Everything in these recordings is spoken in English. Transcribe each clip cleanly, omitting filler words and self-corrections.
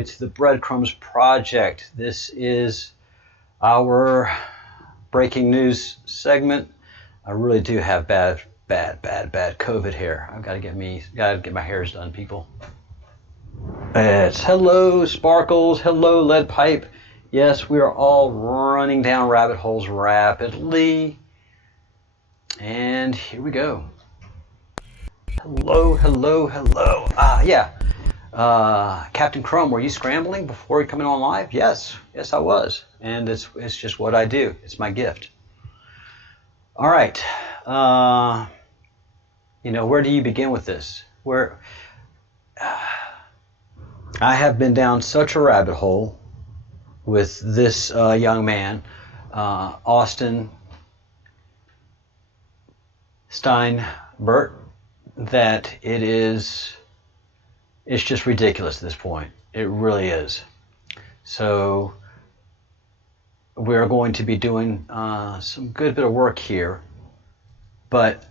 everybody to the Breadcrumbs Project. This is our breaking news segment. I really do have bad COVID hair. I've got to get my hairs done, people. It's hello Sparkles, hello Lead Pipe. Yes, we are all running down rabbit holes rapidly. And here we go. Hello. Captain Crumb, were you scrambling before coming on live? Yes, I was. And it's just what I do. It's my gift. All right. Where do you begin with this? I have been down such a rabbit hole with this young man, Austin Steinbart, that it's just ridiculous at this point. It really is. So we're going to be doing some good bit of work here, but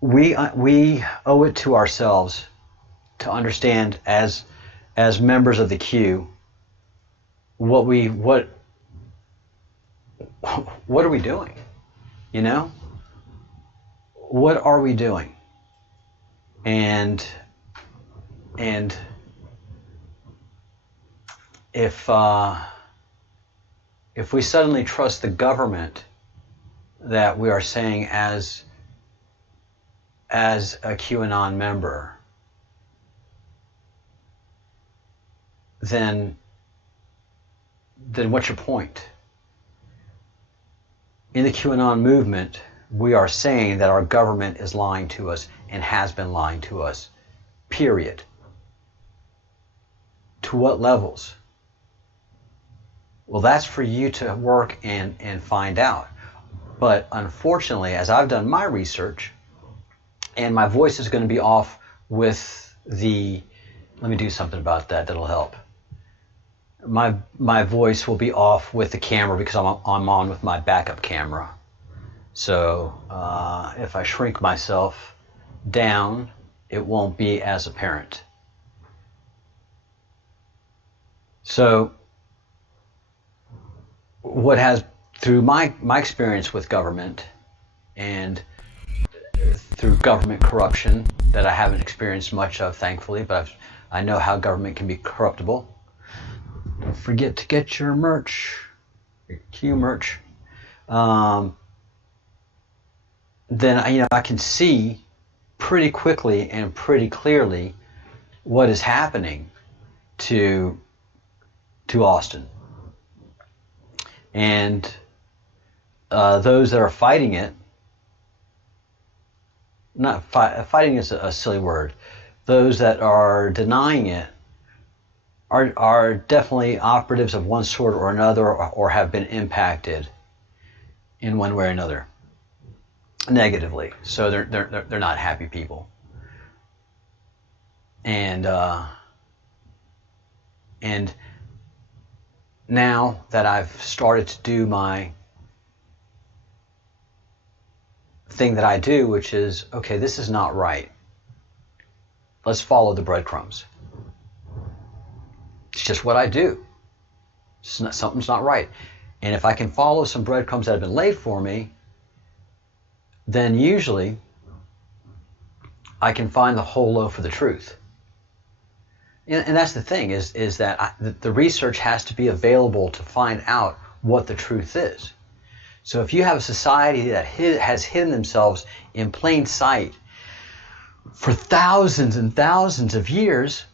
we owe it to ourselves to understand as members of the Q what are we doing? What are we doing? And if we suddenly trust the government that we are saying as a QAnon member, then what's your point? In the QAnon movement, we are saying that our government is lying to us and has been lying to us, period. To what levels? Well, that's for you to work and find out. But unfortunately, as I've done my research, and my voice is going to be off with let me do something about that'll help. My voice will be off with the camera because I'm on with my backup camera. So if I shrink myself down, it won't be as apparent. So what has, through my experience with government and through government corruption that I haven't experienced much of, thankfully, but I know how government can be corruptible. Don't forget to get your merch, your Q merch. Then I can see pretty quickly and pretty clearly what is happening to Austin. And those that are fighting it, not fighting is a silly word, those that are denying it are definitely operatives of one sort or another, or have been impacted in one way or another negatively. So they're not happy people. And now that I've started to do my thing that I do, which is, okay, this is not right. Let's follow the breadcrumbs. It's just what I do. Something's not right. And if I can follow some breadcrumbs that have been laid for me, then usually I can find the whole loaf of the truth. And that's the thing, is that the research has to be available to find out what the truth is. So if you have a society that has hidden themselves in plain sight for thousands and thousands of years,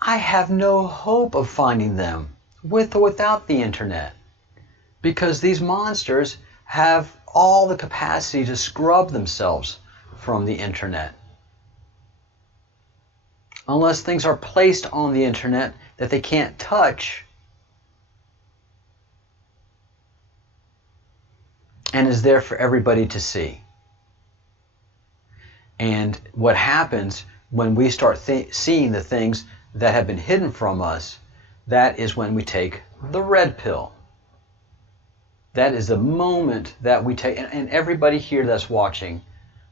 I have no hope of finding them with or without the internet, because these monsters have all the capacity to scrub themselves from the internet. Unless things are placed on the internet that they can't touch and is there for everybody to see. And what happens when we start seeing the things that have been hidden from us, that is when we take the red pill. That is the moment that we take, and everybody here that's watching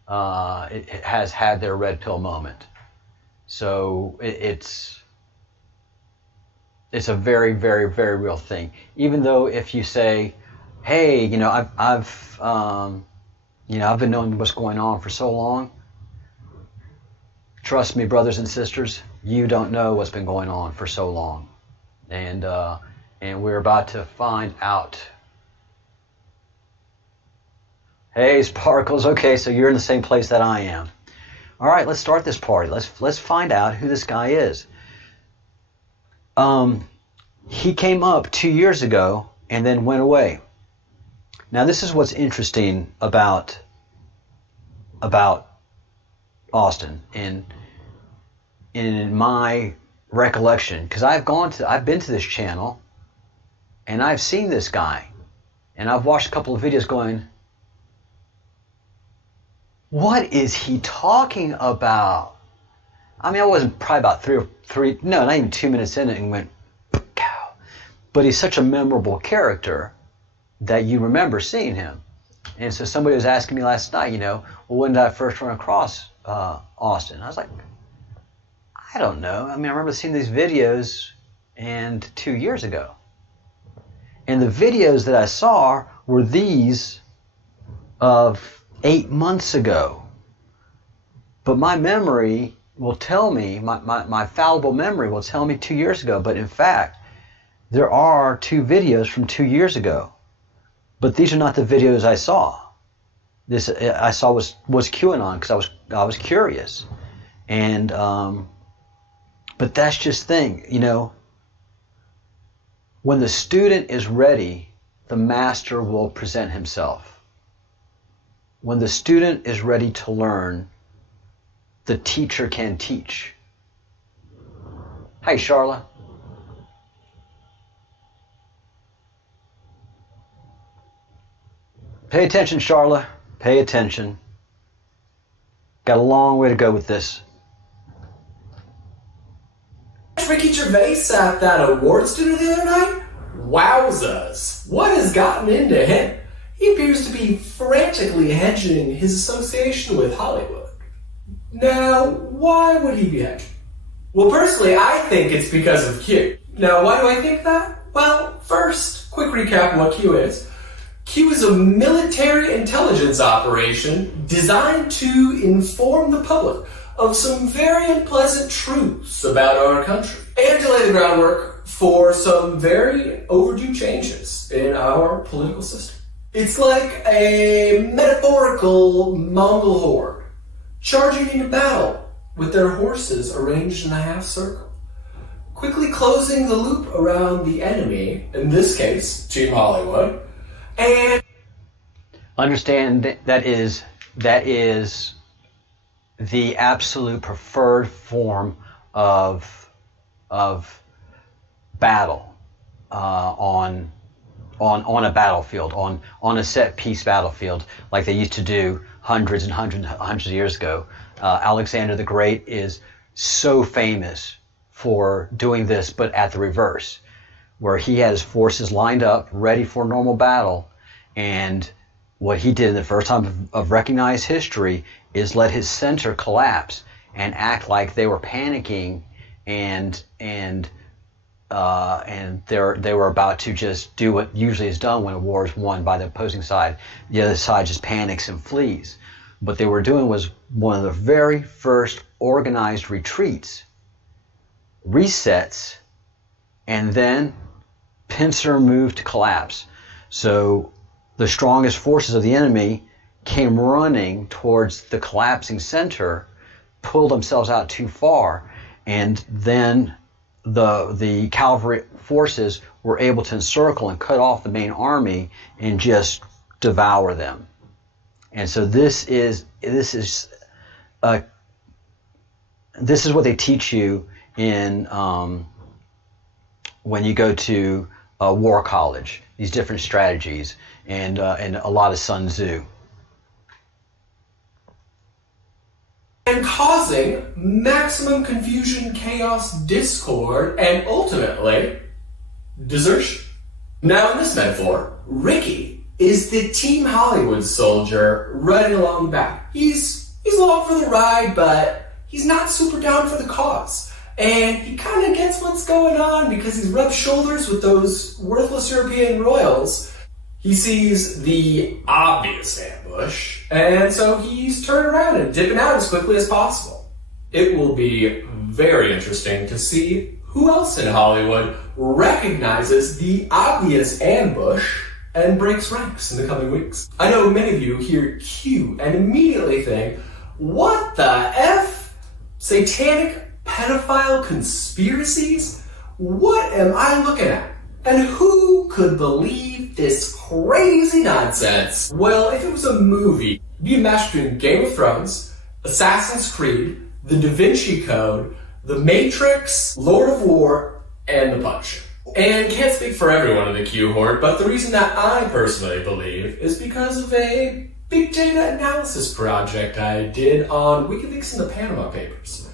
has had their red pill moment. So it's a very, very, very real thing. Even though if you say, hey, I've been knowing what's going on for so long. Trust me, brothers and sisters, you don't know what's been going on for so long. And we're about to find out. Hey, Sparkles. Okay, so you're in the same place that I am. All right, let's start this party. Let's find out who this guy is. He came up 2 years ago and then went away. Now, this is what's interesting about Austin in my recollection, because I've been to this channel and I've seen this guy and I've watched a couple of videos going, what is he talking about? I mean, I wasn't probably about not even 2 minutes in it and went, cow. But he's such a memorable character that you remember seeing him. And so somebody was asking me last night, well, when did I first run across Austin? I was like, I don't know. I mean, I remember seeing these videos 2 years ago. And the videos that I saw were these of 8 months ago. But my memory will tell me, my fallible memory will tell me 2 years ago. But in fact, there are 2 videos from 2 years ago. But these are not the videos I saw. This I saw was QAnon because I was curious. And but that's just the thing, when the student is ready, the master will present himself. When the student is ready to learn, the teacher can teach. Hi, Charla. Pay attention, Charla. Pay attention. Got a long way to go with this. Ricky Gervais at that awards dinner the other night? Wowzers. What has gotten into him? He appears to be frantically hedging his association with Hollywood. Now, why would he be hedging? Well, personally, I think it's because of Q. Now, why do I think that? Well, first, quick recap of what Q is. Q is a military intelligence operation designed to inform the public of some very unpleasant truths about our country and to lay the groundwork for some very overdue changes in our political system. It's like a metaphorical Mongol horde charging into battle with their horses arranged in a half circle, quickly closing the loop around the enemy, in this case, Team Hollywood, and understand that is the absolute preferred form of battle on a battlefield, on a set piece battlefield, like they used to do hundreds of years ago. Alexander the Great is so famous for doing this, but at the reverse, where he had his forces lined up, ready for normal battle, and what he did in the first time of recognized history is let his center collapse and act like they were panicking and they were about to just do what usually is done when a war is won by the opposing side. The other side just panics and flees. What they were doing was one of the very first organized retreats, resets, and then pincer move to collapse. So the strongest forces of the enemy came running towards the collapsing center, pulled themselves out too far, and then the cavalry forces were able to encircle and cut off the main army and just devour them. And so this is what they teach you in when you go to war college. These different strategies and a lot of Sun Tzu. And causing maximum confusion, chaos, discord, and ultimately, desertion. Now in this metaphor, Ricky is the Team Hollywood soldier running along the back. He's along for the ride, but he's not super down for the cause. And he kind of gets what's going on because he's rubbed shoulders with those worthless European royals. He sees the obvious ambush, and so he's turning around and dipping out as quickly as possible. It will be very interesting to see who else in Hollywood recognizes the obvious ambush and breaks ranks in the coming weeks. I know many of you hear Q and immediately think, what the F? Satanic pedophile conspiracies? What am I looking at? And who could believe this crazy nonsense? Well, if it was a movie, it'd be a match between Game of Thrones, Assassin's Creed, The Da Vinci Code, The Matrix, Lord of War, and The Punisher. And can't speak for everyone in the Q Horde, but the reason that I personally believe is because of a big data analysis project I did on WikiLeaks and the Panama Papers.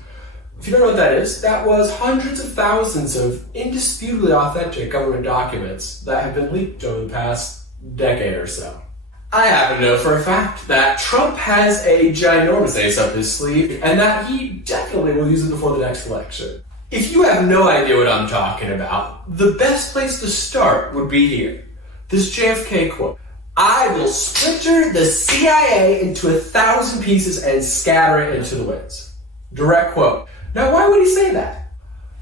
If you don't know what that is, that was hundreds of thousands of indisputably authentic government documents that have been leaked over the past decade or so. I happen to know for a fact that Trump has a ginormous ace up his sleeve, and that he definitely will use it before the next election. If you have no idea what I'm talking about, the best place to start would be here. This JFK quote. I will splinter the CIA into 1,000 pieces and scatter it into the winds. Direct quote. Now, why would he say that?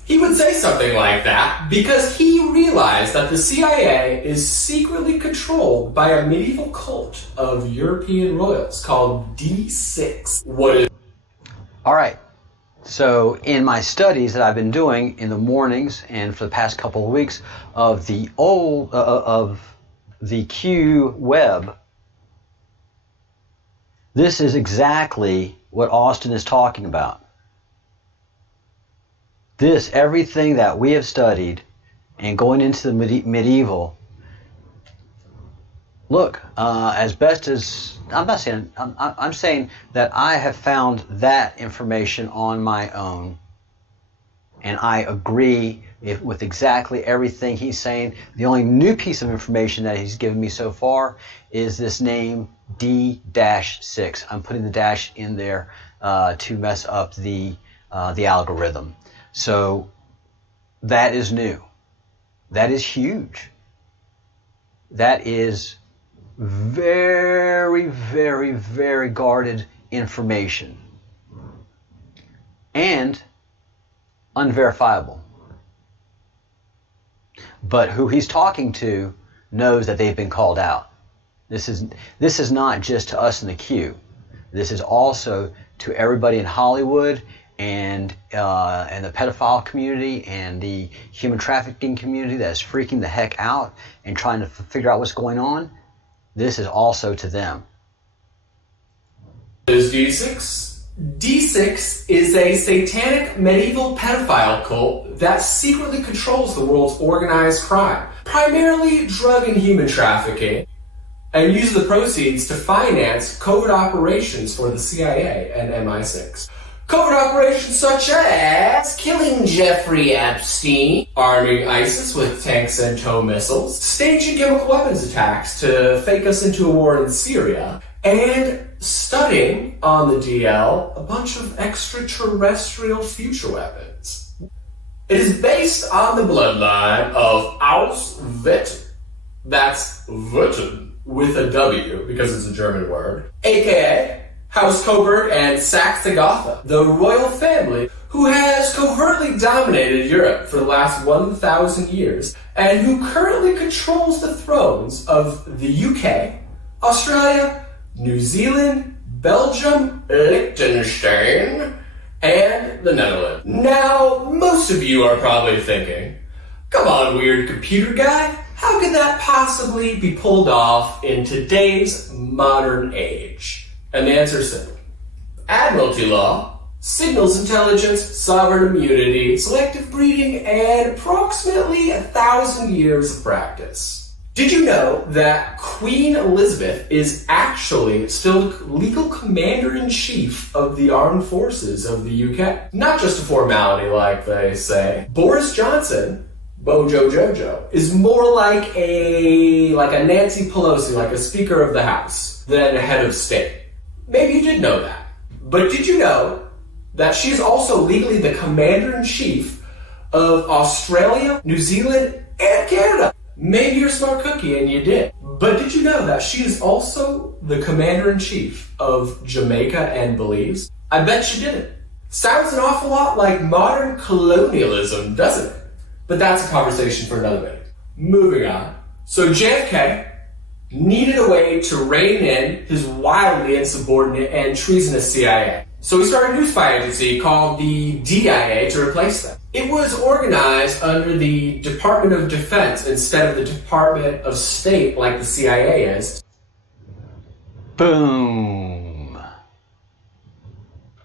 He would say something like that because he realized that the CIA is secretly controlled by a medieval cult of European royals called D6. What is... All right. So in my studies that I've been doing in the mornings and for the past couple of weeks of the Q web, this is exactly what Austin is talking about. This, everything that we have studied and going into the medieval, look, as best as, I'm saying that I have found that information on my own, and I agree with exactly everything he's saying. The only new piece of information that he's given me so far is this name D-6. I'm putting the dash in there to mess up the algorithm. So that is new. That is huge. That is very, very, very guarded information and unverifiable. But who he's talking to knows that they've been called out. This is not just to us in the queue. This is also to everybody in Hollywood and the pedophile community and the human trafficking community that's freaking the heck out and trying to figure out what's going on. This is also to them. What is D6? D6 is a satanic medieval pedophile cult that secretly controls the world's organized crime, primarily drug and human trafficking, and uses the proceeds to finance covert operations for the CIA and MI6. Covert operations such as killing Jeffrey Epstein, arming ISIS with tanks and tow missiles, staging chemical weapons attacks to fake us into a war in Syria, and studying on the DL a bunch of extraterrestrial future weapons. It is based on the bloodline of Auschwitz, that's Witten with a W because it's a German word, aka House Coburg and Saxe Gotha, the royal family who has covertly dominated Europe for the last 1,000 years and who currently controls the thrones of the UK, Australia, New Zealand, Belgium, Liechtenstein, and the Netherlands. Now, most of you are probably thinking, come on, weird computer guy, how could that possibly be pulled off in today's modern age? And the answer is simple. Admiralty law, signals intelligence, sovereign immunity, selective breeding, and approximately 1,000 years of practice. Did you know that Queen Elizabeth is actually still the legal commander-in-chief of the armed forces of the UK? Not just a formality like they say. Boris Johnson, Bojo Jojo, is more like a Nancy Pelosi, like a Speaker of the House, than a head of state. Maybe you did know that. But did you know that she's also legally the commander-in-chief of Australia, New Zealand, and Canada. Maybe you're a smart cookie and you did. But did you know that she is also the commander-in-chief of Jamaica and Belize? I bet you didn't. Sounds an awful lot like modern colonialism, doesn't it? But that's a conversation for another minute. Moving on. So JFK needed a way to rein in his wildly insubordinate and treasonous CIA. So he started a new spy agency called the DIA to replace them. It was organized under the Department of Defense instead of the Department of State like the CIA is. Boom.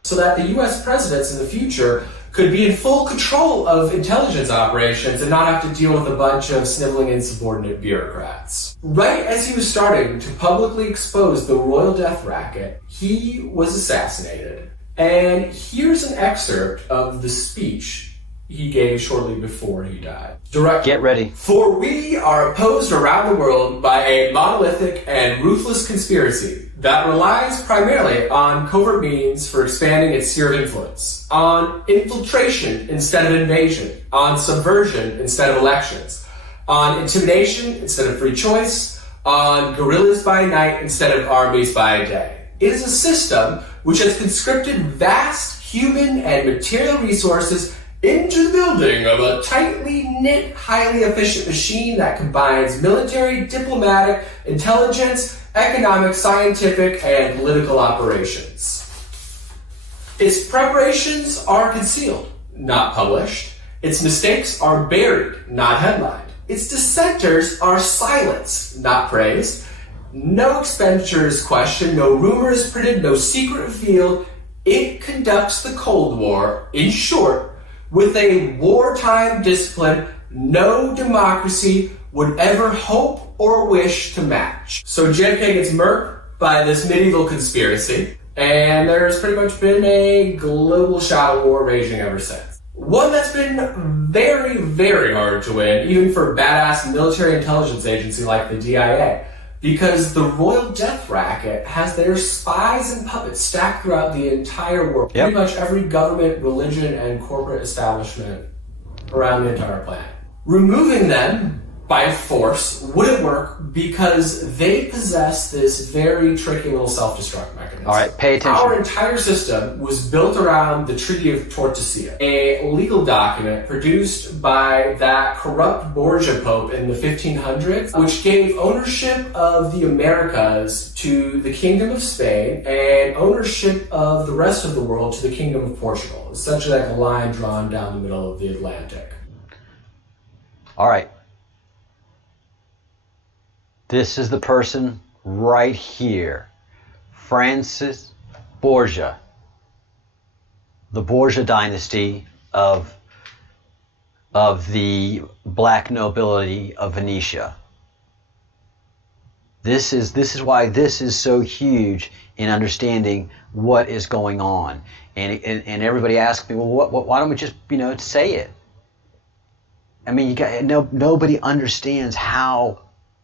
So that the US presidents in the future could be in full control of intelligence operations and not have to deal with a bunch of sniveling insubordinate bureaucrats. Right as he was starting to publicly expose the royal death racket, he was assassinated. And here's an excerpt of the speech he gave shortly before he died. Direct. Get ready. For we are opposed around the world by a monolithic and ruthless conspiracy that relies primarily on covert means for expanding its sphere of influence, on infiltration instead of invasion, on subversion instead of elections, on intimidation instead of free choice, on guerrillas by night instead of armies by day. It is a system which has conscripted vast human and material resources into the building of a tightly knit, highly efficient machine that combines military, diplomatic, intelligence, economic, scientific, and political operations. Its preparations are concealed, not published. Its mistakes are buried, not headlined. Its dissenters are silenced, not praised. No expenditure is questioned, no rumor is printed, no secret revealed. It conducts the Cold War, in short, with a wartime discipline no democracy would ever hope or wish to match. So JFK gets murked by this medieval conspiracy, and there's pretty much been a global shadow war raging ever since. One that's been very, very hard to win, even for a badass military intelligence agency like the DIA, because the royal death racket has their spies and puppets stacked throughout the entire world. Yep. Pretty much every government, religion, and corporate establishment around the entire planet. Removing them by force wouldn't work because they possess this very tricky little self-destruct mechanism. All right, pay attention. Our entire system was built around the Treaty of Tordesillas, a legal document produced by that corrupt Borgia Pope in the 1500s, which gave ownership of the Americas to the Kingdom of Spain and ownership of the rest of the world to the Kingdom of Portugal. Essentially like a line drawn down the middle of the Atlantic. All right. This is the person right here, Francis Borgia, the Borgia dynasty of the black nobility of Venetia. This is why this is so huge in understanding what is going on. And everybody asks me, well, why don't we just say it? I mean, nobody understands how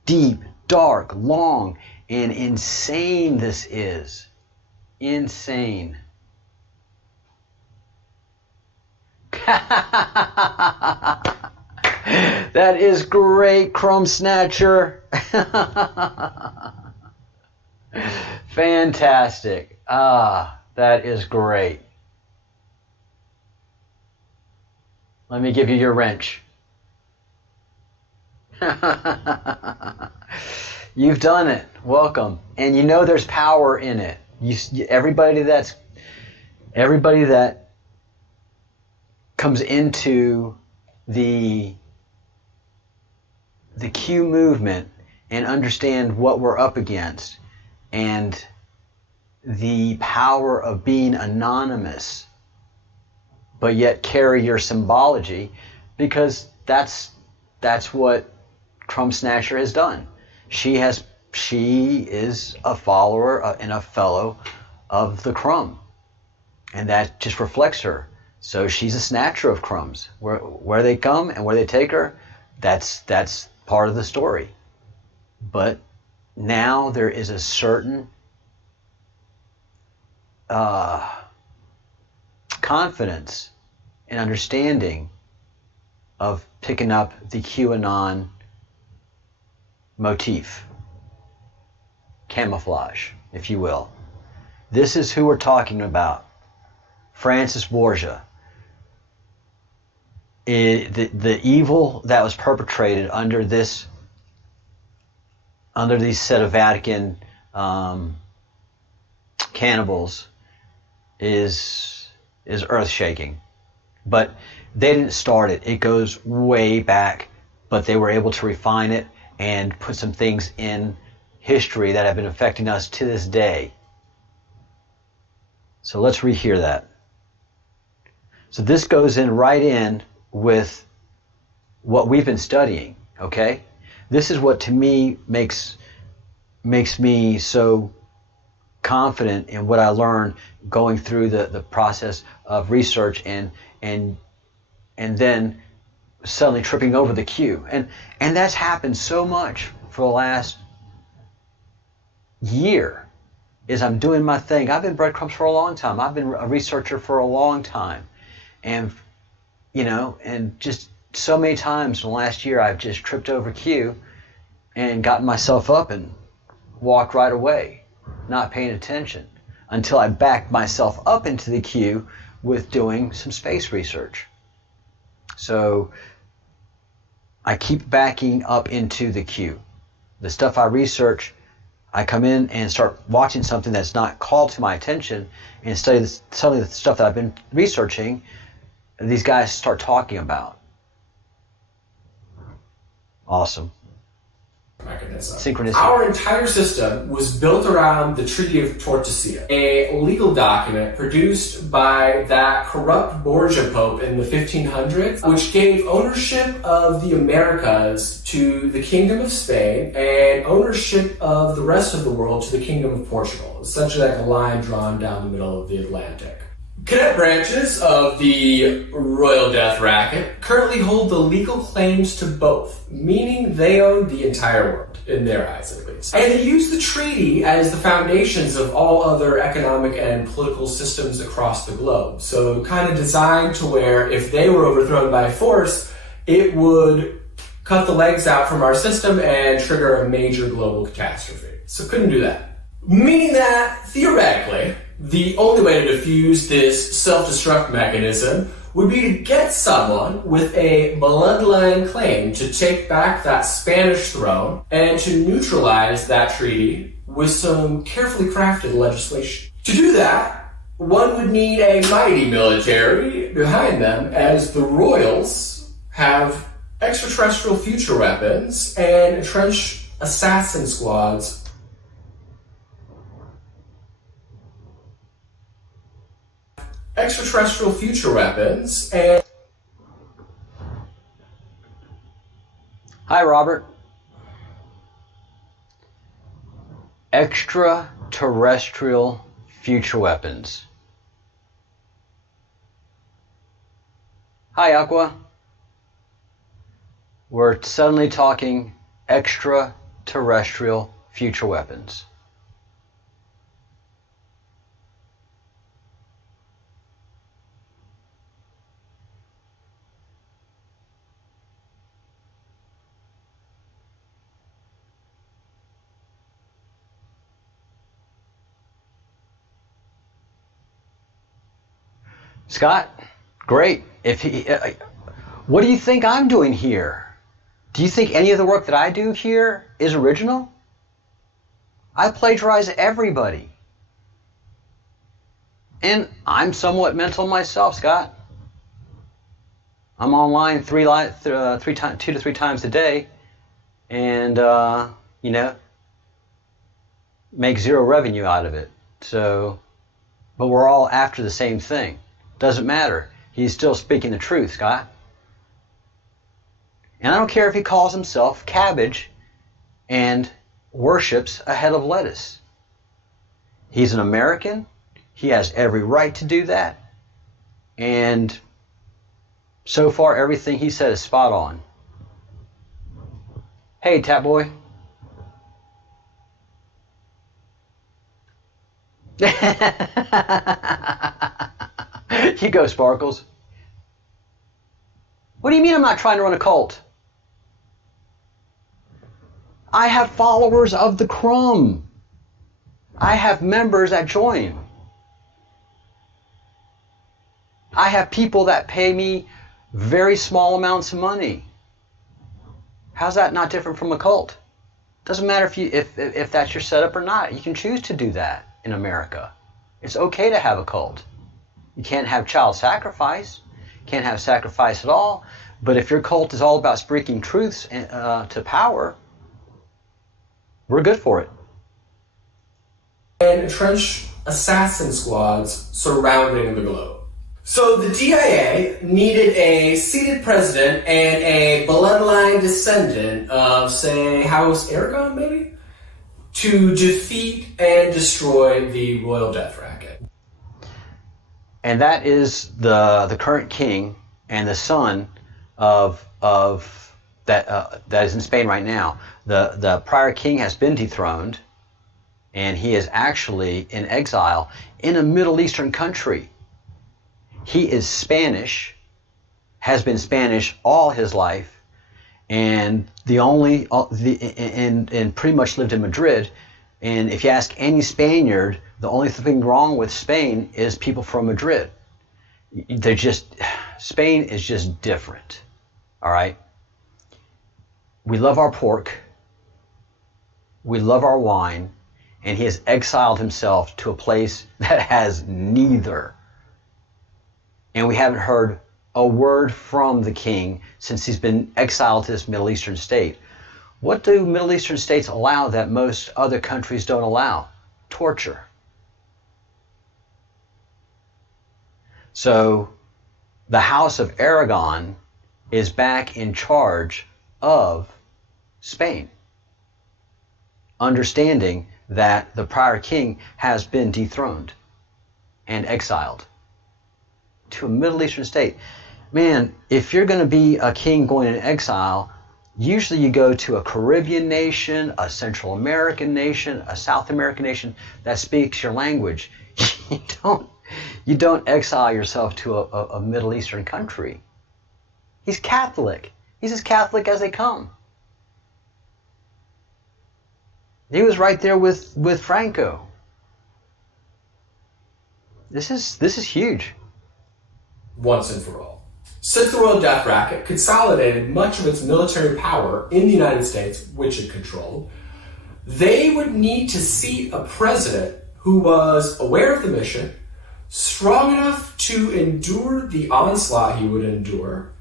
deep, dark, long, and insane this is. Insane. That is great, Crumb Snatcher. Fantastic. That is great. Let me give you your wrench. You've done it. Welcome. And there's power in it. Everybody that comes into the Q movement and understand what we're up against and the power of being anonymous but yet carry your symbology, because that's what Crumb Snatcher has done. She is a follower and a fellow of the crumb, and that just reflects her. So she's a snatcher of crumbs. Where they come and where they take her, that's part of the story. But now there is a kind confidence and understanding of picking up the QAnon motif, camouflage, if you will. This is who we're talking about. Francis Borgia. The evil that was perpetrated under these set of Vatican cannibals is earth-shaking. But they didn't start it. It goes way back, but they were able to refine it and put some things in history that have been affecting us to this day. So let's rehear that. So this goes in right in with what we've been studying, okay? This is what to me makes me so confident in what I learned going through the process of research and then suddenly tripping over the Q. And that's happened so much for the last year. Is I'm doing my thing. I've been Breadcrumbs for a long time. I've been a researcher for a long time. And, and just so many times in the last year I've just tripped over Q and gotten myself up and walked right away, not paying attention, until I backed myself up into the Q with doing some space research. So I keep backing up into the Q. The stuff I research, I come in and start watching something that's not called to my attention and study some of the stuff that I've been researching, and these guys start talking about. Awesome. Mechanism. Synchronicity. Our entire system was built around the Treaty of Tordesillas, a legal document produced by that corrupt Borgia Pope in the 1500s, which gave ownership of the Americas to the Kingdom of Spain and ownership of the rest of the world to the Kingdom of Portugal, essentially like a line drawn down the middle of the Atlantic. Cadet branches of the Royal Death Racket currently hold the legal claims to both, meaning they own the entire world, in their eyes at least. And they use the treaty as the foundations of all other economic and political systems across the globe. So kind of designed to where if they were overthrown by force, it would cut the legs out from our system and trigger a major global catastrophe. So couldn't do that. Meaning that, theoretically, the only way to defuse this self-destruct mechanism would be to get someone with a bloodline claim to take back that Spanish throne and to neutralize that treaty with some carefully crafted legislation. To do that, one would need a mighty military behind them, as the royals have extraterrestrial future weapons and entrenched assassin squads. Extraterrestrial future weapons and... Hi, Robert. Extraterrestrial future weapons. Hi, Aqua. We're suddenly talking extraterrestrial future weapons. Scott, great. What do you think I'm doing here? Do you think any of the work that I do here is original? I plagiarize everybody. And I'm somewhat mental myself, Scott. I'm online 2 to 3 times a day, and make zero revenue out of it. So, but we're all after the same thing. Doesn't matter. He's still speaking the truth, Scott. And I don't care if he calls himself cabbage and worships a head of lettuce. He's an American. He has every right to do that. And so far, everything he said is spot on. Hey, Tap Boy. You go, Sparkles. What do you mean I'm not trying to run a cult? I have followers of the crumb. I have members that join. I have people that pay me very small amounts of money. How's that not different from a cult? Doesn't matter if that's your setup or not. You can choose to do that in America. It's okay to have a cult. You can't have child sacrifice. Can't have sacrifice at all. But if your cult is all about speaking truths to power, we're good for it. And entrenched assassin squads surrounding the globe. So the DIA needed a seated president and a bloodline descendant of, say, House Aragon, maybe, to defeat and destroy the royal death racket. And that is the current king and the son of that is in Spain right now. The prior king has been dethroned, and he is actually in exile in a Middle Eastern country. He is Spanish, has been Spanish all his life, and and pretty much lived in Madrid. And if you ask any Spaniard, the only thing wrong with Spain is people from Madrid. Spain is just different. All right. We love our pork. We love our wine. And he has exiled himself to a place that has neither. And we haven't heard a word from the king since he's been exiled to this Middle Eastern state. What do Middle Eastern states allow that most other countries don't allow? Torture. So the House of Aragon is back in charge of Spain, understanding that the prior king has been dethroned and exiled to a Middle Eastern state. Man, if you're going to be a king going in exile, usually you go to a Caribbean nation, a Central American nation, a South American nation that speaks your language. You don't exile yourself to a Middle Eastern country. He's Catholic. He's as Catholic as they come. He was right there with Franco. This is huge. Once and for all. Since the royal death racket consolidated much of its military power in the United States, which it controlled, they would need to seat a president who was aware of the mission, strong enough to endure the onslaught he would endure,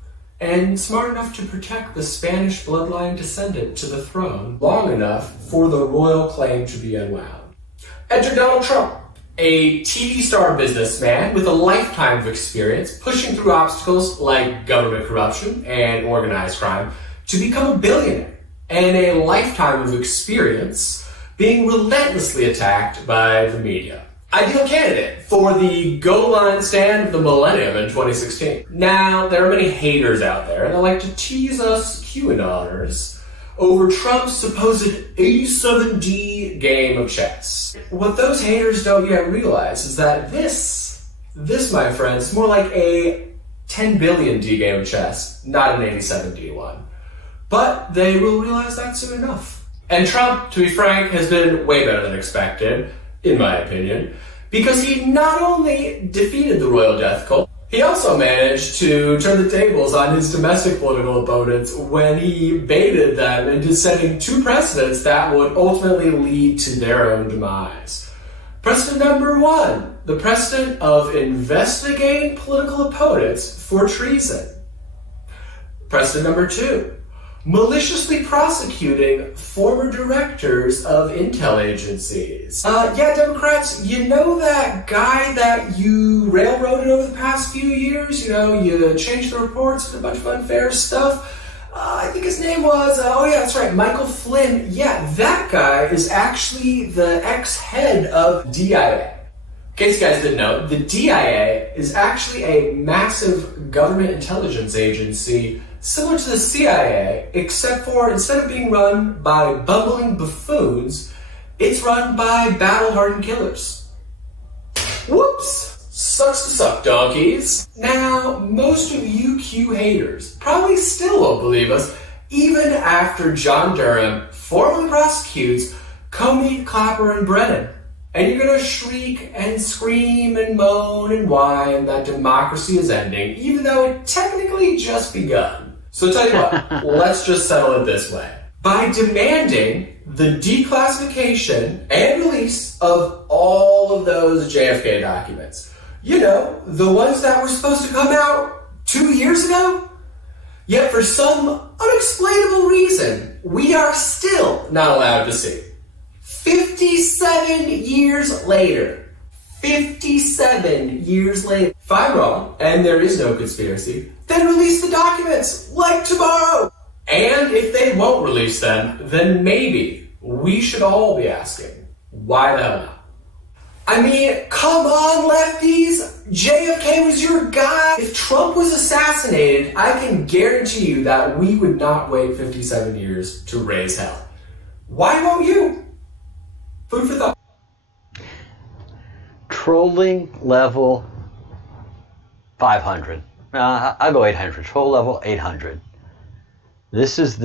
and smart enough to protect the Spanish bloodline descendant to the throne long enough for the royal claim to be unwound. Enter Donald Trump, a TV star businessman with a lifetime of experience pushing through obstacles like government corruption and organized crime to become a billionaire, and a lifetime of experience being relentlessly attacked by the media. Ideal candidate for the goal line stand of the millennium in 2016. Now, there are many haters out there, and they like to tease us QAnoners over Trump's supposed 87D game of chess. What those haters don't yet realize is that this, my friends, is more like a 10 billion D game of chess, not an 87D one. But they will realize that soon enough. And Trump, to be frank, has been way better than expected, in my opinion, because he not only defeated the royal death cult, he also managed to turn the tables on his domestic political opponents when he baited them into setting two precedents that would ultimately lead to their own demise. Precedent number one, the precedent of investigating political opponents for treason. Precedent number two, maliciously prosecuting former directors of intel agencies. Democrats, you know that guy that you railroaded over the past few years? You know, you changed the reports and a bunch of unfair stuff? I think his name was, that's right, Michael Flynn. Yeah, that guy is actually the ex-head of DIA. In case you guys didn't know, the DIA is actually a massive government intelligence agency similar to the CIA, except for instead of being run by bumbling buffoons, it's run by battle-hardened killers. Whoops! Sucks to suck, donkeys. Now, most of you Q haters probably still won't believe us, even after John Durham formally prosecutes Comey, Clapper, and Brennan. And you're gonna shriek and scream and moan and whine that democracy is ending, even though it technically just begun. So tell you what, let's just settle it this way. By demanding the declassification and release of all of those JFK documents. You know, the ones that were supposed to come out 2 years ago? Yet for some unexplainable reason, we are still not allowed to see. 57 years later. 57 years later. If I'm wrong, and there is no conspiracy, then release the documents, like tomorrow. And if they won't release them, then maybe we should all be asking, why the hell not? I mean, come on, lefties. JFK was your guy. If Trump was assassinated, I can guarantee you that we would not wait 57 years to raise hell. Why won't you? Food for thought. Trolling level 500. I'll go 800. Troll level 800. This is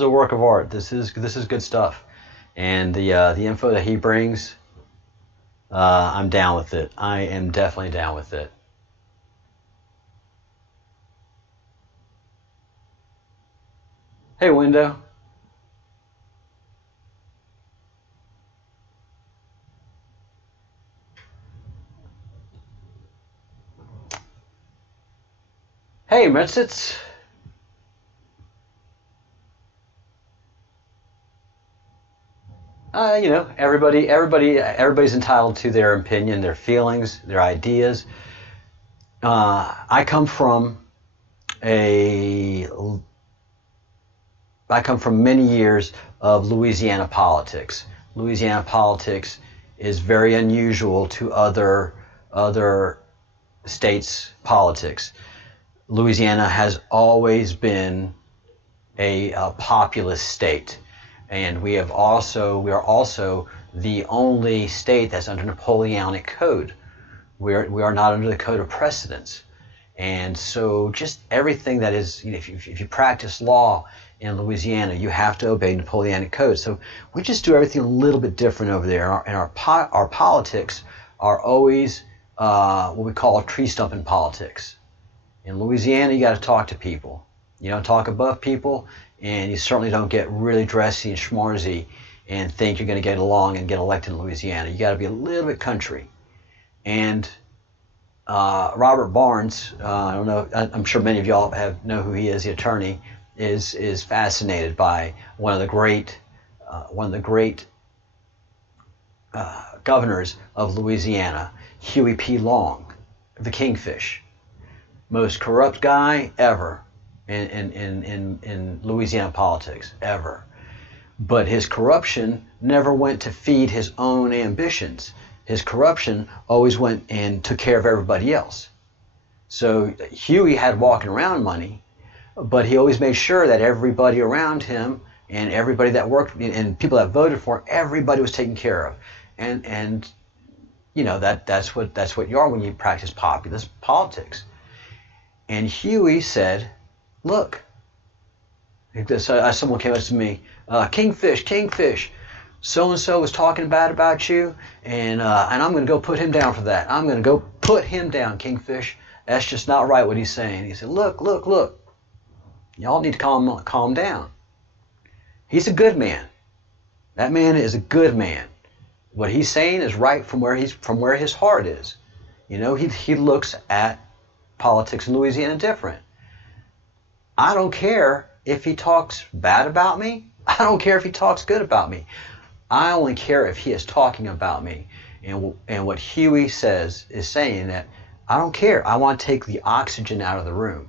a work of art. This is good stuff, and the info that he brings, I'm down with it. I am definitely down with it. Hey, Window. Hey, Metsits. You know, everybody's entitled to their opinion, their feelings, their ideas. I come from many years of Louisiana politics. Louisiana politics is very unusual to other states' politics. Louisiana has always been a populous state. And we are also the only state that's under Napoleonic code. We are not under the code of precedence. And so just everything that is, you know, if you practice law in Louisiana, you have to obey Napoleonic code. So we just do everything a little bit different over there. And our politics are always what we call tree stumping politics. In Louisiana, you got to talk to people. You don't talk above people, and you certainly don't get really dressy and schmarzy and think you're going to get along and get elected in Louisiana. You got to be a little bit country. And Robert Barnes, I don't know, I'm sure many of y'all know who he is, the attorney, is fascinated by one of the great governors of Louisiana, Huey P. Long, the Kingfish. Most corrupt guy ever in Louisiana politics, ever. But his corruption never went to feed his own ambitions. His corruption always went and took care of everybody else. So Huey had walking around money, but he always made sure that everybody around him and everybody that worked and people that voted for him, everybody was taken care of. And you know, that's what you are when you practice populist politics. And Huey said, look, someone came up to me, Kingfish, so-and-so was talking bad about you, and I'm going to go put him down for that. I'm going to go put him down, Kingfish. That's just not right what he's saying. He said, look. Y'all need to calm down. He's a good man. That man is a good man. What he's saying is right from where his heart is. You know, he looks at politics in Louisiana different. I don't care if he talks bad about me. I don't care if he talks good about me. I only care if he is talking about me. And what Huey says is saying that I don't care. I want to take the oxygen out of the room.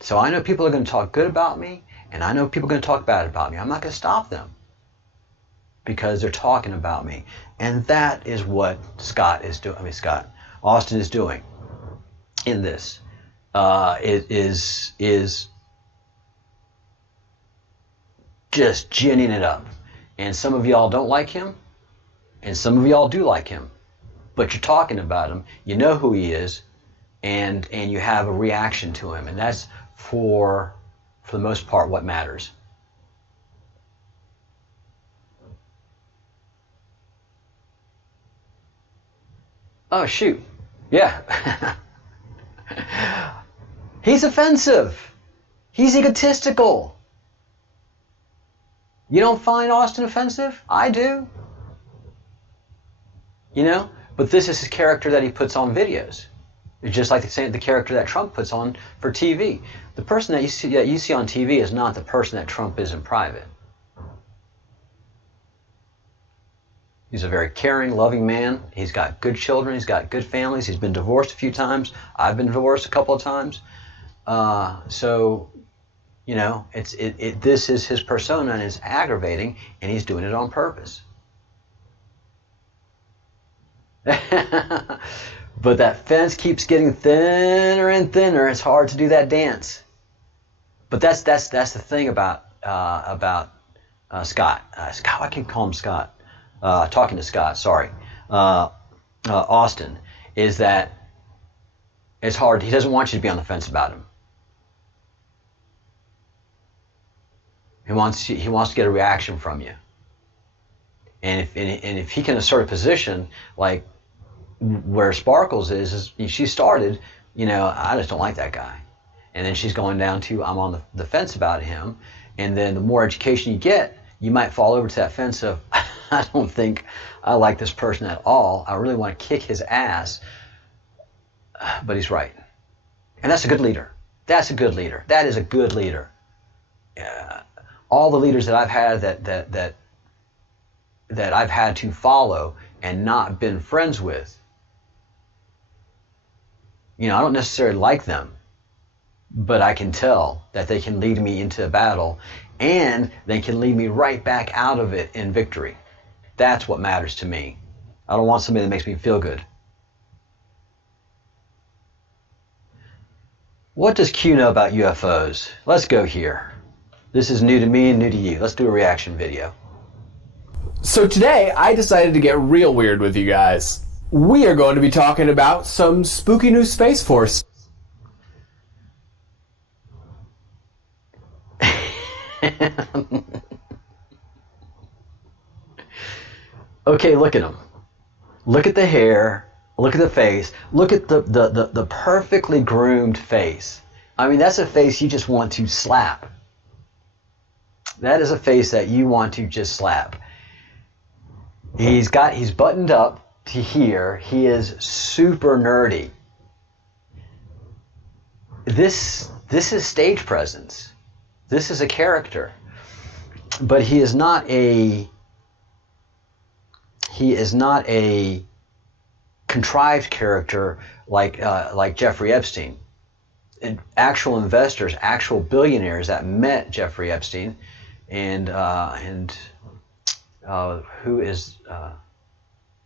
So I know people are going to talk good about me, and I know people are going to talk bad about me. I'm not going to stop them because they're talking about me. And that is what Austin is doing in this. Is just ginning it up. And some of y'all don't like him, and some of y'all do like him. but you're talking about him, you know who he is, and you have a reaction to him, and that's for the most part what matters. Oh shoot, yeah. He's offensive. He's egotistical. You don't find Austin offensive? I do. You know, but this is his character that he puts on videos. It's just like the character that Trump puts on for TV. The person that you see on TV is not the person that Trump is in private. He's a very caring, loving man. He's got good children. He's got good families. He's been divorced a few times. I've been divorced a couple of times. So, you know, this is his persona, and it's aggravating, and he's doing it on purpose. But that fence keeps getting thinner and thinner. It's hard to do that dance. But that's the thing about Scott. Scott, I can call him Scott. Talking to Scott, sorry. Austin, is that it's hard. He doesn't want you to be on the fence about him. He wants to get a reaction from you. And if he can assert a position like where Sparkles is she started, you know, I just don't like that guy. And then she's going down to, I'm on the fence about him. And then the more education you get, you might fall over to that fence of, I don't think I like this person at all. I really want to kick his ass. But he's right. And that's a good leader. That's a good leader. That is a good leader. All the leaders that I've had that I've had to follow and not been friends with, you know, I don't necessarily like them, but I can tell that they can lead me into a battle, and they can lead me right back out of it in victory. That's what matters to me. I don't want somebody that makes me feel good. What does Q know about UFOs? Let's go here. This is new to me and new to you. Let's do a reaction video. So today, I decided to get real weird with you guys. We are going to be talking about some spooky new Space Force. Okay, look at him. Look at the hair. Look at the face. Look at the perfectly groomed face. I mean, that's a face you just want to slap. That is a face that you want to just slap. He's buttoned up to here. He is super nerdy. This is stage presence. This is a character. But he is not a contrived character like Jeffrey Epstein. And actual investors, actual billionaires that met Jeffrey Epstein, and who is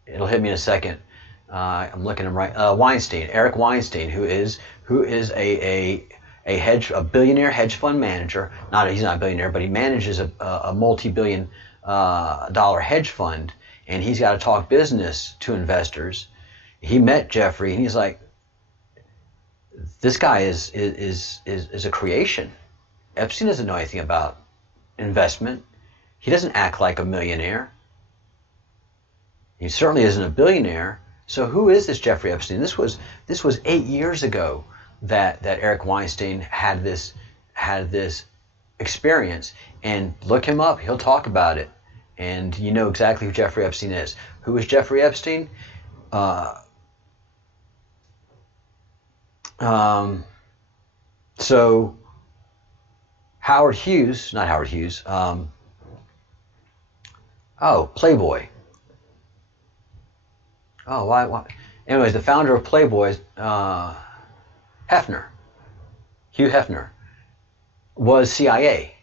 it'll hit me in a second. I'm looking at him right. Weinstein, Eric Weinstein, who is a billionaire hedge fund manager. He's not a billionaire, but he manages a multi-billion dollar hedge fund, and he's got to talk business to investors. He met Jeffrey, and he's like, this guy is a creation. Epstein doesn't know anything about investment. He doesn't act like a millionaire. He certainly isn't a billionaire. So who is this Jeffrey Epstein? This was 8 years ago that Eric Weinstein had this experience. And look him up. He'll talk about it. And you know exactly who Jeffrey Epstein is. Who is Jeffrey Epstein? So Howard Hughes, not Howard Hughes, Playboy. Oh, why? Anyways, the founder of Playboy, Hefner, Hugh Hefner, was CIA.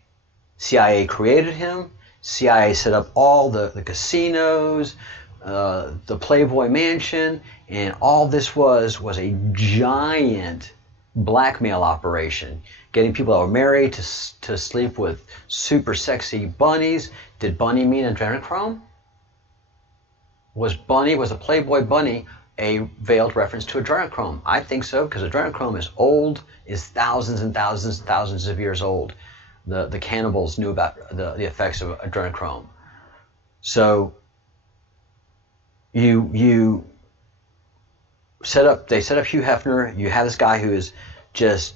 CIA created him. CIA set up all the casinos, the Playboy Mansion, and all this was a giant blackmail operation, getting people that were married to sleep with super sexy bunnies. Did bunny mean adrenochrome? Was a Playboy bunny a veiled reference to adrenochrome? I think so, because adrenochrome is old, is thousands and thousands and thousands of years old. The cannibals knew about the effects of adrenochrome. So they set up Hugh Hefner. You have this guy who is just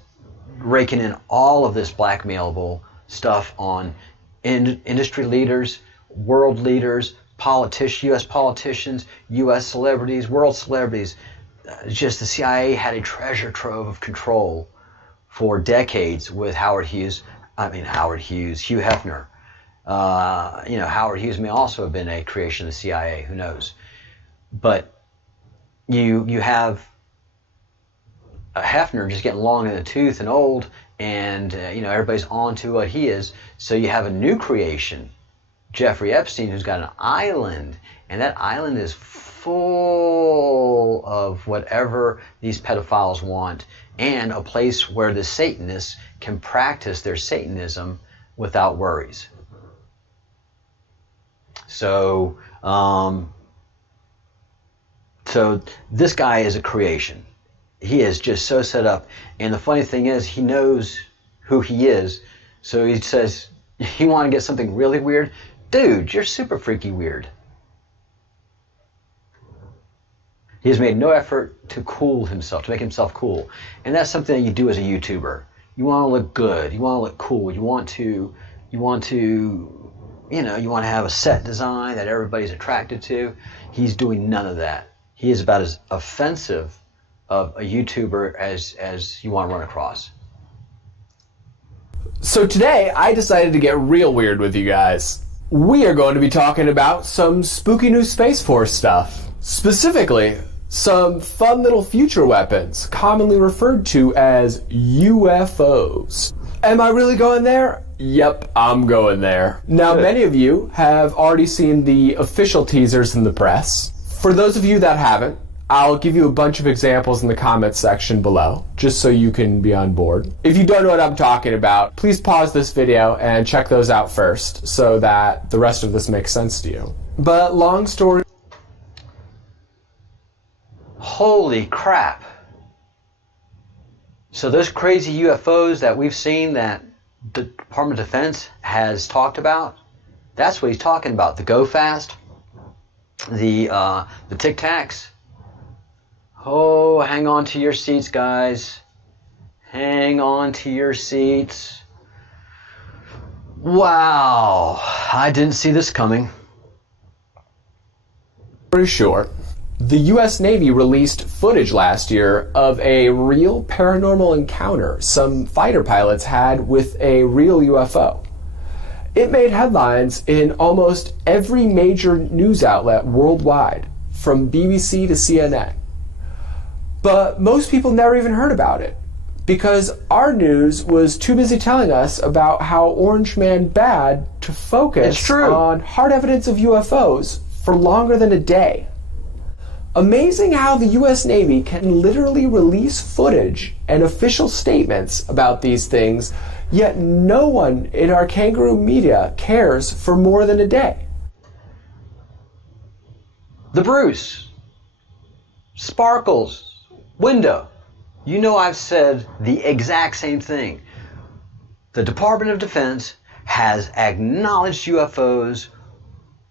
raking in all of this blackmailable stuff on industry leaders, world leaders, U.S. politicians, U.S. celebrities, world celebrities. Just the CIA had a treasure trove of control for decades with Hugh Hefner. Howard Hughes may also have been a creation of the CIA, who knows. But you have a Hefner just getting long in the tooth and old, and everybody's on to what he is. So you have a new creation, Jeffrey Epstein, who's got an island, and that island is full of whatever these pedophiles want, and a place where the Satanists can practice their Satanism without worries. So this guy is a creation. He is just so set up. And the funny thing is, he knows who he is. So he says, you want to get something really weird? Dude, you're super freaky weird. He has made no effort to cool himself, to make himself cool. And that's something that you do as a YouTuber. You want to look good. You want to look cool. You want to have a set design that everybody's attracted to. He's doing none of that. He is about as offensive of a YouTuber as you want to run across. So today, I decided to get real weird with you guys. We are going to be talking about some spooky new Space Force stuff. Specifically, some fun little future weapons, commonly referred to as UFOs. Am I really going there? Yep, I'm going there. Now, many of you have already seen the official teasers in the press. For those of you that haven't, I'll give you a bunch of examples in the comments section below, just so you can be on board. If you don't know what I'm talking about, please pause this video and check those out first, so that the rest of this makes sense to you. But long story... Holy crap. So those crazy UFOs that we've seen that the Department of Defense has talked about, that's what he's talking about. The Go Fast, the Tic Tacs. Oh, hang on to your seats, guys. Hang on to your seats. Wow, I didn't see this coming. Pretty short. The U.S. Navy released footage last year of a real paranormal encounter some fighter pilots had with a real UFO. It made headlines in almost every major news outlet worldwide, from BBC to CNN. But most people never even heard about it, because our news was too busy telling us about how Orange Man bad to focus on hard evidence of UFOs for longer than a day. Amazing how the U.S. Navy can literally release footage and official statements about these things, yet no one in our kangaroo media cares for more than a day. The Bruce, Sparkles, Window. You know I've said the exact same thing. The Department of Defense has acknowledged UFOs.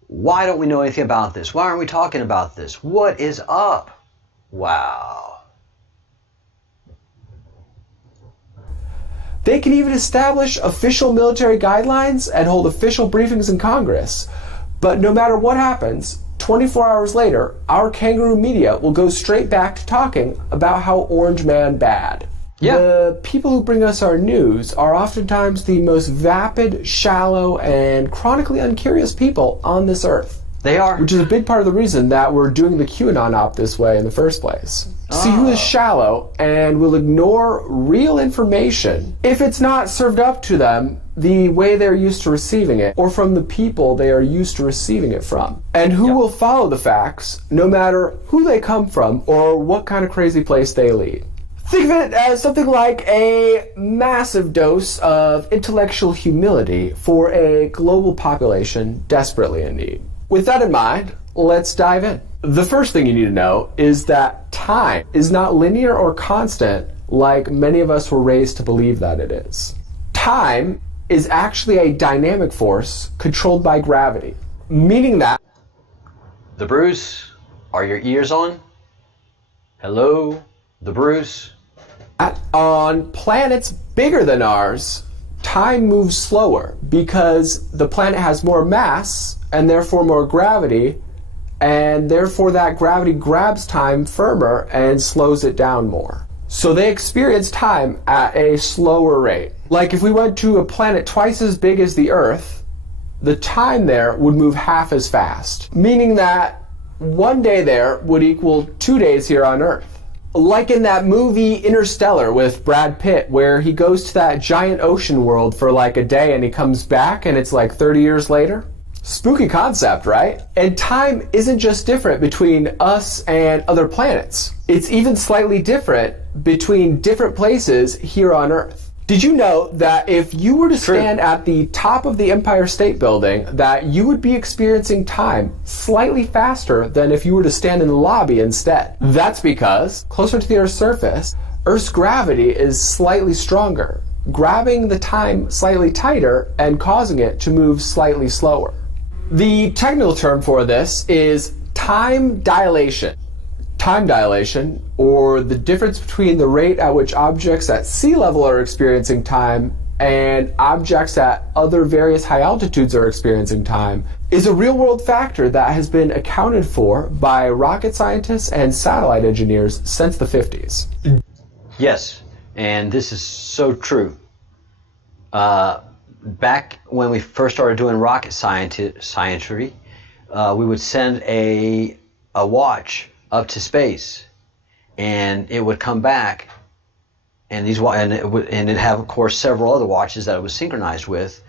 Why don't we know anything about this? Why aren't we talking about this? What is up? Wow. They can even establish official military guidelines and hold official briefings in Congress. But no matter what happens, 24 hours later, our kangaroo media will go straight back to talking about how Orange Man bad. Yeah. The people who bring us our news are oftentimes the most vapid, shallow, and chronically uncurious people on this earth. They are. Which is a big part of the reason that we're doing the QAnon op this way in the first place. See who is shallow and will ignore real information if it's not served up to them the way they're used to receiving it, or from the people they are used to receiving it from. And who will follow the facts no matter who they come from or what kind of crazy place they lead. Think of it as something like a massive dose of intellectual humility for a global population desperately in need. With that in mind, Let's dive in. The first thing you need to know is that time is not linear or constant like many of us were raised to believe that it is. Time is actually a dynamic force controlled by gravity, meaning that... The Bruce, are your ears on? Hello, the Bruce. On planets bigger than ours, time moves slower because the planet has more mass and therefore more gravity, and therefore that gravity grabs time firmer and slows it down more. So they experience time at a slower rate. Like if we went to a planet twice as big as the Earth, the time there would move half as fast, meaning that 1 day there would equal 2 days here on Earth. Like in that movie Interstellar with Brad Pitt, where he goes to that giant ocean world for like a day and he comes back and it's like 30 years later. Spooky concept, right? And time isn't just different between us and other planets. It's even slightly different between different places here on Earth. Did you know that if you were to stand at the top of the Empire State Building, that you would be experiencing time slightly faster than if you were to stand in the lobby instead? That's because, closer to the Earth's surface, Earth's gravity is slightly stronger, grabbing the time slightly tighter and causing it to move slightly slower. The technical term for this is time dilation. Time dilation, or the difference between the rate at which objects at sea level are experiencing time and objects at other various high altitudes are experiencing time, is a real-world factor that has been accounted for by rocket scientists and satellite engineers since the 50s. Yes, and this is so true. Back when we first started doing rocket sciencery, we would send a watch up to space, and it would come back, and it'd have, of course, several other watches that it was synchronized with,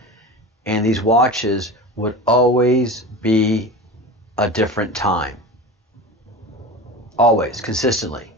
and these watches would always be a different time, always, consistently.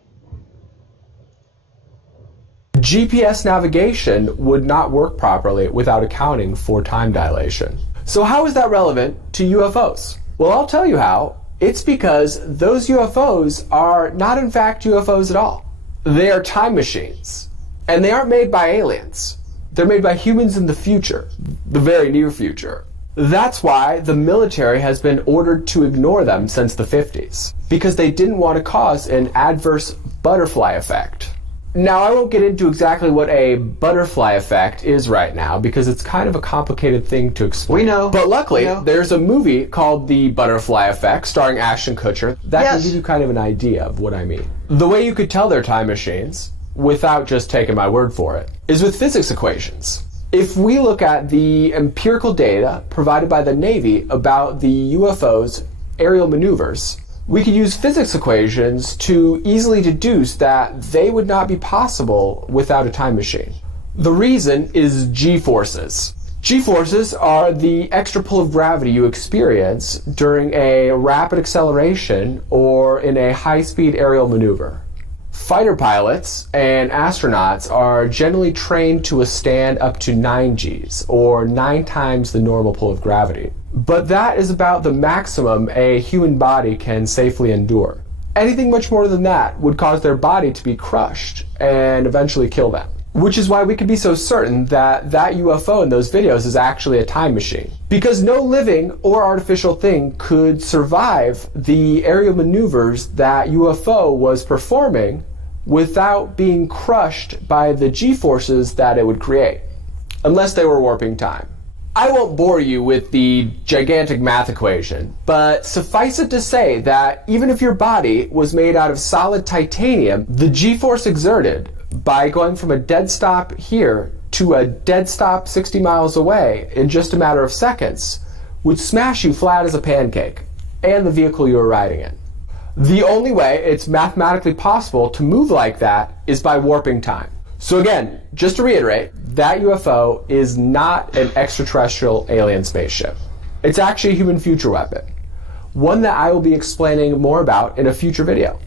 GPS navigation would not work properly without accounting for time dilation. So how is that relevant to UFOs? Well, I'll tell you how. It's because those UFOs are not in fact UFOs at all. They are time machines. And they aren't made by aliens. They're made by humans in the future, the very near future. That's why the military has been ordered to ignore them since the 50s, because they didn't want to cause an adverse butterfly effect. Now, I won't get into exactly what a butterfly effect is right now, because it's kind of a complicated thing to explain. We know. But luckily, there's a movie called The Butterfly Effect, starring Ashton Kutcher, that can give you kind of an idea of what I mean. The way you could tell they're time machines, without just taking my word for it, is with physics equations. If we look at the empirical data provided by the Navy about the UFO's aerial maneuvers, we could use physics equations to easily deduce that they would not be possible without a time machine. The reason is G-forces. G-forces are the extra pull of gravity you experience during a rapid acceleration or in a high-speed aerial maneuver. Fighter pilots and astronauts are generally trained to withstand up to 9 Gs, or 9 times the normal pull of gravity. But that is about the maximum a human body can safely endure. Anything much more than that would cause their body to be crushed and eventually kill them. Which is why we can be so certain that that UFO in those videos is actually a time machine. Because no living or artificial thing could survive the aerial maneuvers that UFO was performing without being crushed by the G-forces that it would create, unless they were warping time. I won't bore you with the gigantic math equation, but suffice it to say that even if your body was made out of solid titanium, the G-force exerted by going from a dead stop here to a dead stop 60 miles away in just a matter of seconds would smash you flat as a pancake, and the vehicle you were riding in. The only way it's mathematically possible to move like that is by warping time. So again, just to reiterate, that UFO is not an extraterrestrial alien spaceship. It's actually a human future weapon, one that I will be explaining more about in a future video.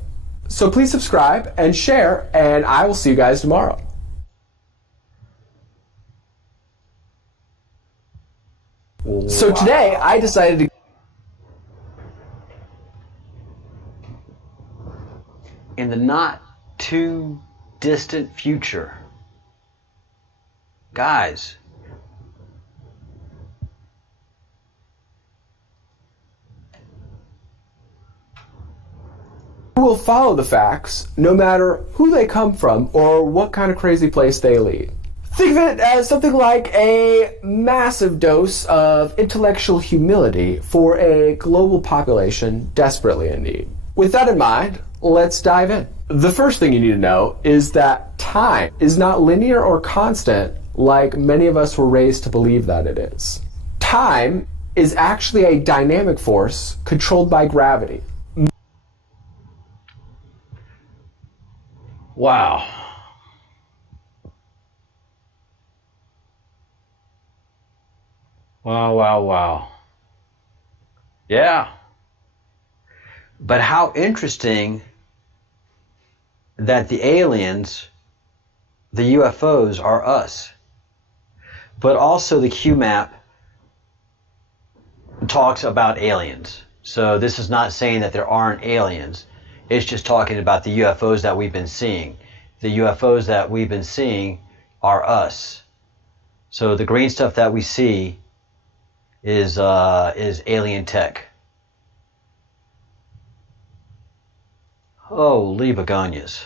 So please subscribe and share, and I will see you guys tomorrow. Wow. So today I decided to in the not too distant future. Guys, who will follow the facts no matter who they come from or what kind of crazy place they lead. Think of it as something like a massive dose of intellectual humility for a global population desperately in need. With that in mind, let's dive in. The first thing you need to know is that time is not linear or constant like many of us were raised to believe that it is. Time is actually a dynamic force controlled by gravity. wow. Wow. Yeah. But how interesting that the aliens, the UFOs, are us. But also the Q map talks about aliens. So this is not saying that there aren't aliens. It's just talking about the UFOs that we've been seeing. The UFOs that we've been seeing are us. So the green stuff that we see is alien tech. Holy begonias.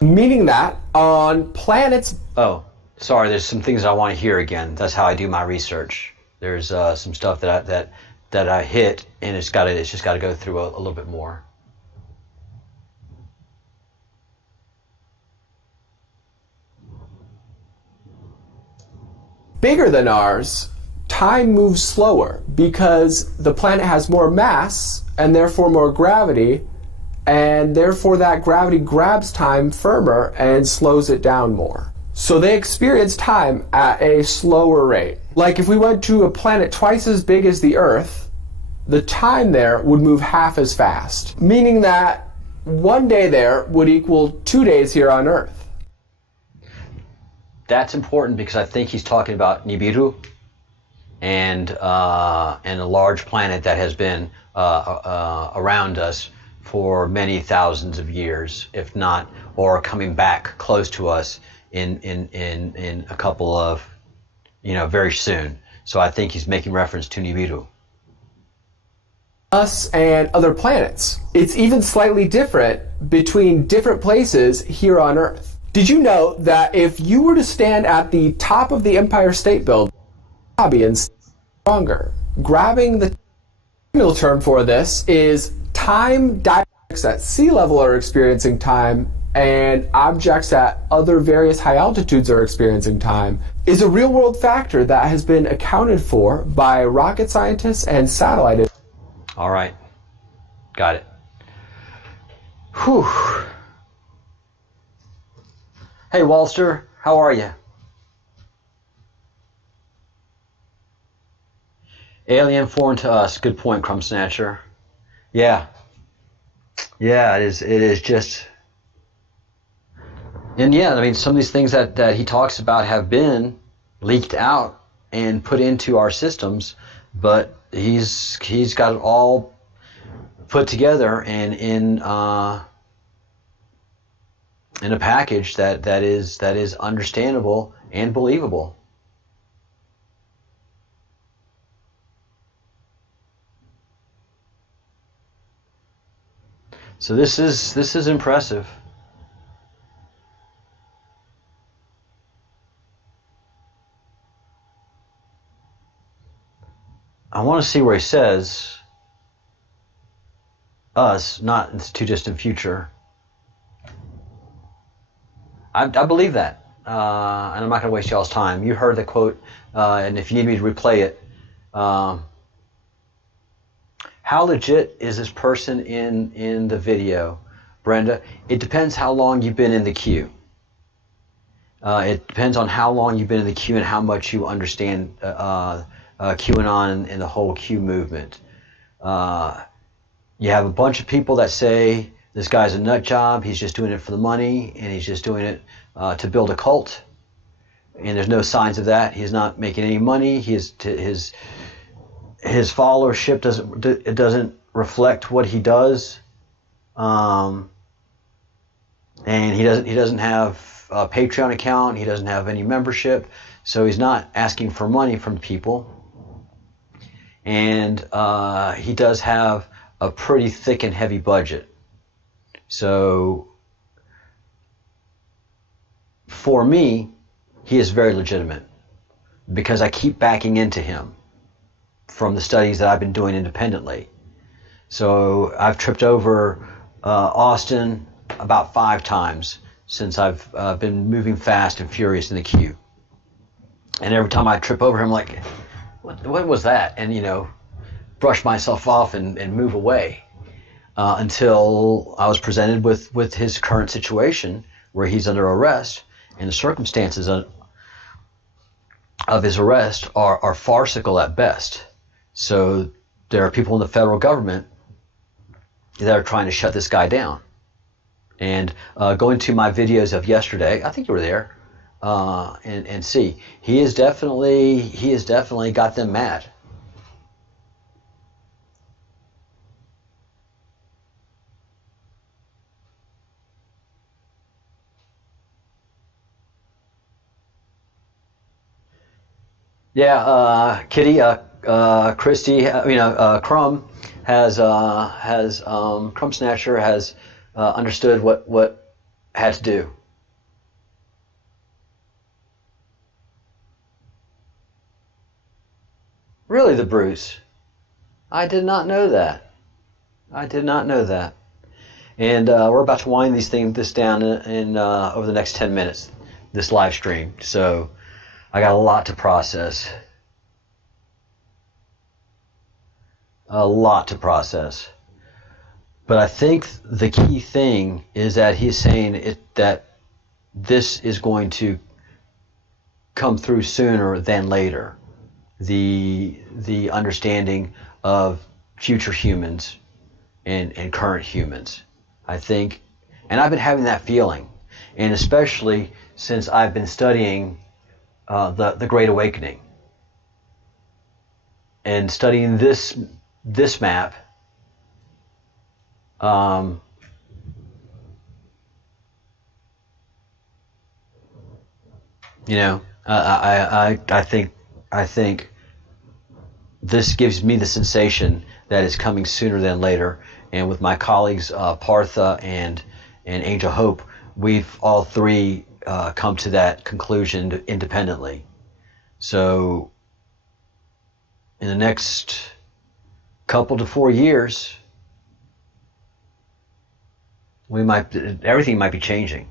Meaning that on planets... Oh, sorry, there's some things I want to hear again. That's how I do my research. There's some stuff that I hit, and it's just got to go through a little bit more. Bigger than ours, time moves slower because the planet has more mass and therefore more gravity, and therefore that gravity grabs time firmer and slows it down more. So they experience time at a slower rate. Like if we went to a planet twice as big as the Earth, the time there would move half as fast, meaning that 1 day there would equal 2 days here on Earth. That's important because I think he's talking about Nibiru and a large planet that has been around us for many thousands of years, if not, or coming back close to us in a couple of, very soon. So I think he's making reference to Nibiru. Us and other planets. It's even slightly different between different places here on Earth. Did you know that if you were to stand at the top of the Empire State Building and stronger, grabbing the technical term for this is time objects at sea level are experiencing time and objects at other various high altitudes are experiencing time is a real world factor that has been accounted for by rocket scientists and satellite. All right. Got it. Whew. Hey, Walster, how are you? Alien foreign to us. Good point, Crumb Snatcher. Yeah, it is just... And yeah, I mean, some of these things that he talks about have been leaked out and put into our systems, but he's got it all put together and in a package that is understandable and believable. So this is impressive. I want to see where he says us, not in the too distant future. I believe that, and I'm not going to waste y'all's time. You heard the quote, and if you need me to replay it, how legit is this person in the video, Brenda? It depends how long you've been in the queue. It depends on how long you've been in the queue and how much you understand QAnon and the whole Q movement. You have a bunch of people that say this guy's a nut job, he's just doing it for the money, and he's just doing it to build a cult. And there's no signs of that. He's not making any money. His followership doesn't reflect what he does. And he doesn't have a Patreon account. He doesn't have any membership, so he's not asking for money from people. And he does have a pretty thick and heavy budget. So for me, he is very legitimate because I keep backing into him from the studies that I've been doing independently. So I've tripped over Austin about 5 times since I've been moving fast and furious in the queue. And every time I trip over him, like, what was that? And, brush myself off and move away until I was presented with his current situation where he's under arrest, and the circumstances of his arrest are farcical at best. So there are people in the federal government that are trying to shut this guy down. And go into my videos of yesterday, I think you were there, and see, he has definitely got them mad. Yeah, Kitty, Christy, Crumb Crumb Snatcher has understood what had to do. Really, the Bruce? I did not know that. I did not know that. And we're about to wind this down in over the next 10 minutes, this live stream. So I got a lot to process. A lot to process. But I think the key thing is that he's saying that this is going to come through sooner than later. The understanding of future humans and current humans. I think, and I've been having that feeling, and especially since I've been studying the Great Awakening and studying this map. I think this gives me the sensation that it's coming sooner than later. And with my colleagues Partha and Angel Hope, we've all three come to that conclusion independently. So in the next couple to 4 years, everything might be changing.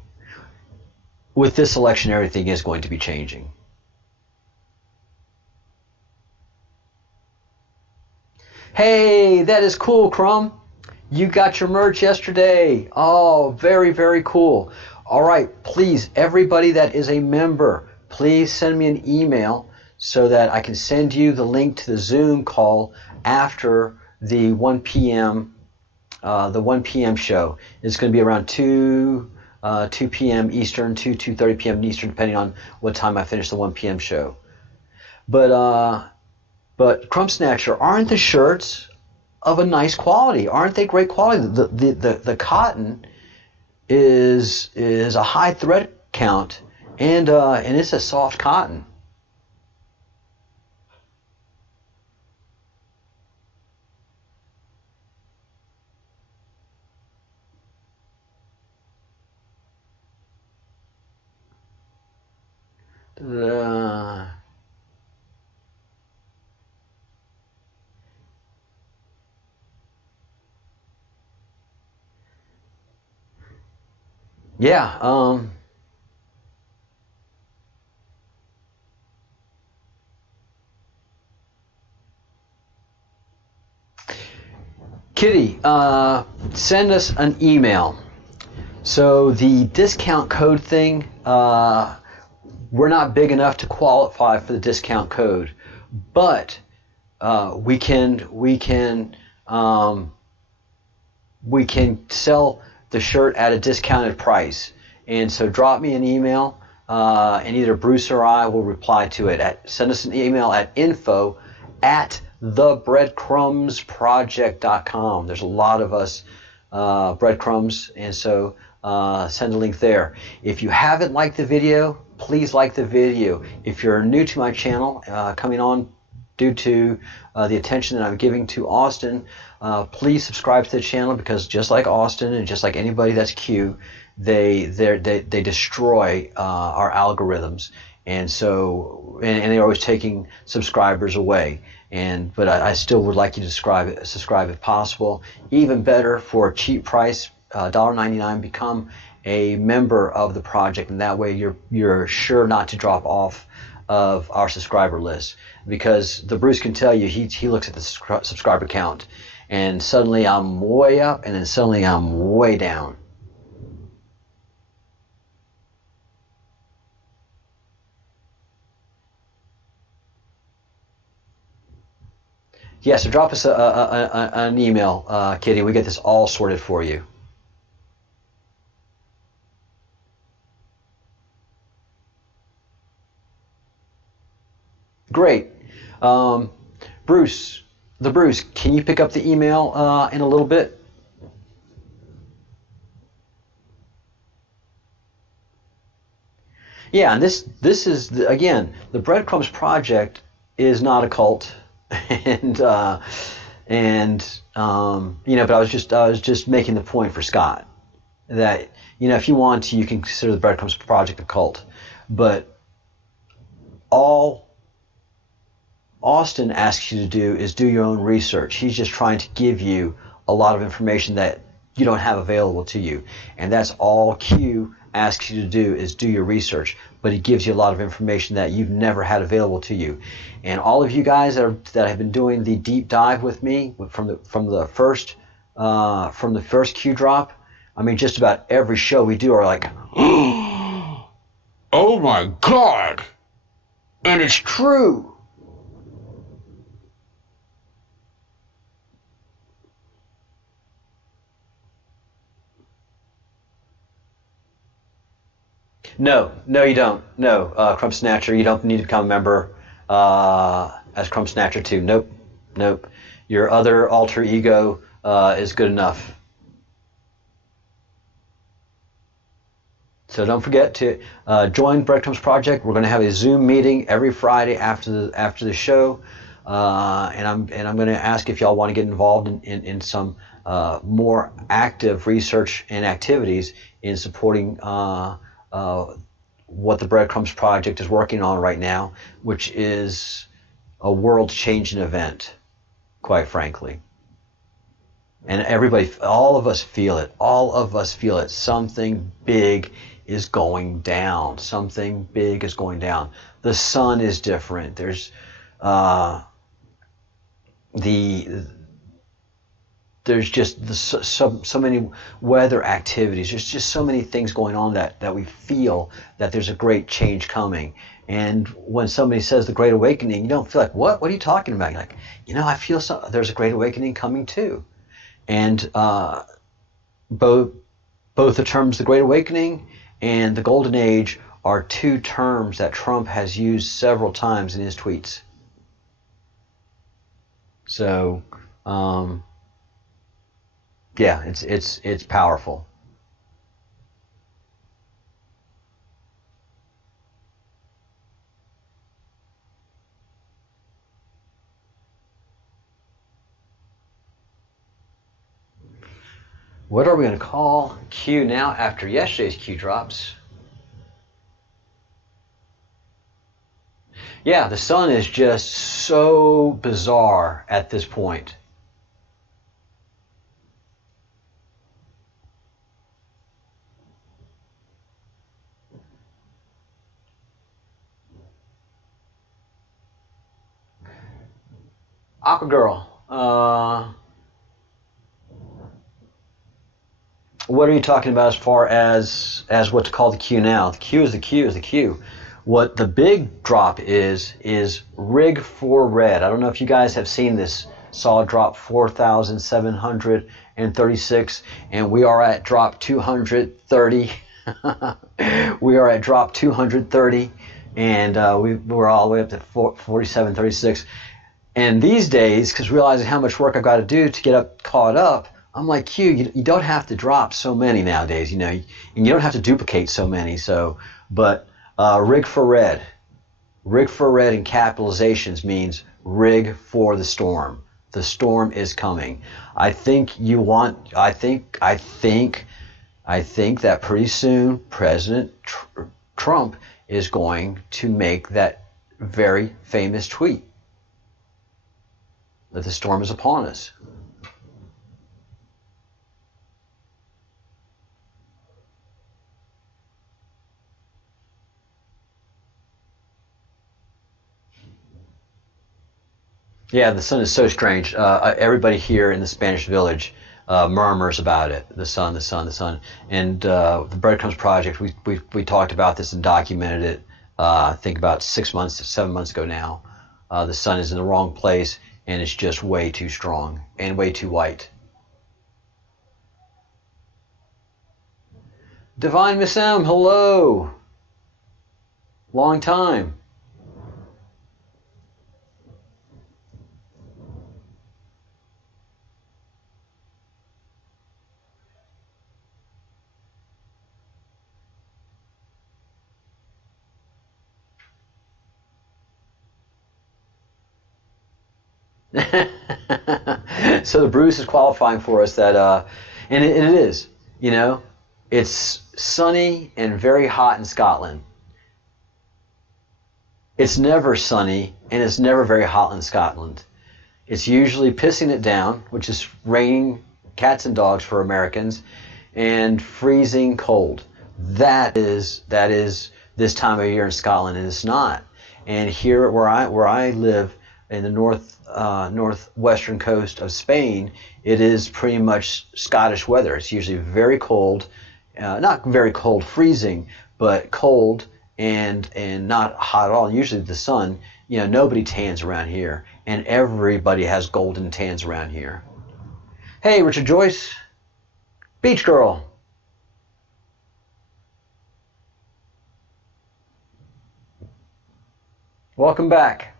With this election, everything is going to be changing. Hey, that is cool, Crumb. You got your merch yesterday. Oh, very, very cool. All right, please, everybody that is a member, please send me an email so that I can send you the link to the Zoom call after the 1 p.m. The 1 p.m. show. It's going to be around 2 p.m. Eastern, 2:30 p.m. Eastern, depending on what time I finish the 1 p.m. show. But Crumb Snatcher, aren't the shirts of a nice quality? Aren't they great quality? The cotton is a high thread count, and it's a soft cotton. Yeah, Kitty, send us an email. So the discount code thing, we're not big enough to qualify for the discount code, but we can sell the shirt at a discounted price. And so drop me an email, and either Bruce or I will reply to it. Send us an email at info at thebreadcrumbsproject.com. There's a lot of us breadcrumbs, and so send a link there. If you haven't liked the video, please like the video. If you're new to my channel, coming on due to the attention that I'm giving to Austin, please subscribe to the channel, because just like Austin and just like anybody that's Q, they destroy our algorithms, and so and they're always taking subscribers away. But I still would like you to subscribe if possible. Even better, for a cheap price, $1.99, become a member of the project, and that way you're sure not to drop off of our subscriber list, because the Bruce can tell you, he looks at the subscriber count, and suddenly I'm way up, and then suddenly I'm way down. Yeah, so drop us an email, Kitty. We get this all sorted for you. Great. Bruce, can you pick up the email in a little bit? Yeah, and this is, again, the Breadcrumbs Project is not a cult. And but I was just making the point for Scott that, if you want to, you can consider the Breadcrumbs Project a cult, but all Austin asks you to do is do your own research. He's just trying to give you a lot of information that you don't have available to you, and that's all Q asks you to do, is do your research. But he gives you a lot of information that you've never had available to you. And all of you guys that have been doing the deep dive with me from the first Q drop, I mean, just about every show we do are like, oh my God, and it's true. No, you don't. No, Crumb Snatcher, you don't need to become a member as Crumb Snatcher 2. Nope. Your other alter ego is good enough. So don't forget to join Breadcrumbs Project. We're going to have a Zoom meeting every Friday after the show, and I'm going to ask if y'all want to get involved in some more active research and activities in supporting what the Breadcrumbs Project is working on right now, which is a world-changing event, quite frankly. And everybody, all of us feel it. Something big is going down. The sun is different. There's there's just so many weather activities. There's just so many things going on that we feel that there's a great change coming. And when somebody says the Great Awakening, you don't feel like, what are you talking about? You're like, I feel there's a Great Awakening coming too. And both the terms, the Great Awakening and the Golden Age, are two terms that Trump has used several times in his tweets. So, yeah, it's powerful. What are we going to call Q now after yesterday's Q drops? Yeah, the sun is just so bizarre at this point. Aqua Girl, what are you talking about as far as what to call the Q now? The Q is the Q. What the big drop is rig for red. I don't know if you guys have seen this. Saw drop 4,736, and we are at drop 230. We are at drop 230, and we're all the way up to 4736. And these days, because realizing how much work I've got to do to get up caught up, I'm like, Q, you don't have to drop so many nowadays, you know, and you don't have to duplicate so many. So, but rig for red. Rig for red in capitalizations means rig for the storm. The storm is coming. I think that pretty soon President Trump is going to make that very famous tweet that the storm is upon us. Yeah, the sun is so strange. Everybody here in the Spanish village murmurs about it. The sun, the sun, the sun. And the Breadcrumbs project, we talked about this and documented it. I think about 7 months ago now. The sun is in the wrong place, and it's just way too strong and way too white. Divine Miss M, hello. Long time. So the Bruce is qualifying for us that, and it is, you know, it's sunny and very hot in Scotland. It's never sunny and it's never very hot in Scotland. It's usually pissing it down, which is raining cats and dogs for Americans, and freezing cold. That is this time of year in Scotland, and it's not. And here where I live in the northwestern coast of Spain, it is pretty much Scottish weather. It's usually very cold, not very cold, freezing, but cold and not hot at all. Usually the sun, you know, nobody tans around here, and everybody has golden tans around here. Hey, Richard Joyce, Beach Girl. Welcome back.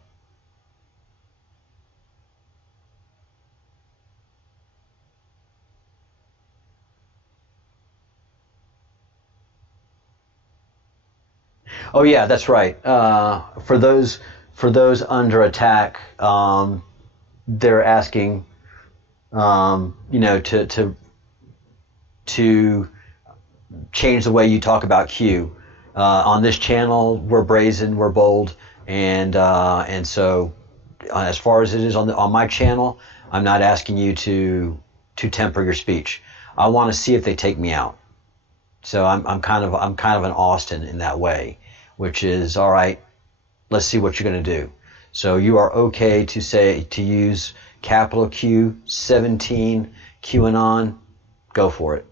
Oh yeah, that's right. For those under attack, they're asking, you know, to change the way you talk about Q. On this channel, we're brazen, we're bold, and so as far as it is on my channel, I'm not asking you to temper your speech. I want to see if they take me out. So I'm kind of an Austin in that way, which is, all right, let's see what you're going to do. So you are okay to use capital Q, 17, QAnon, go for it.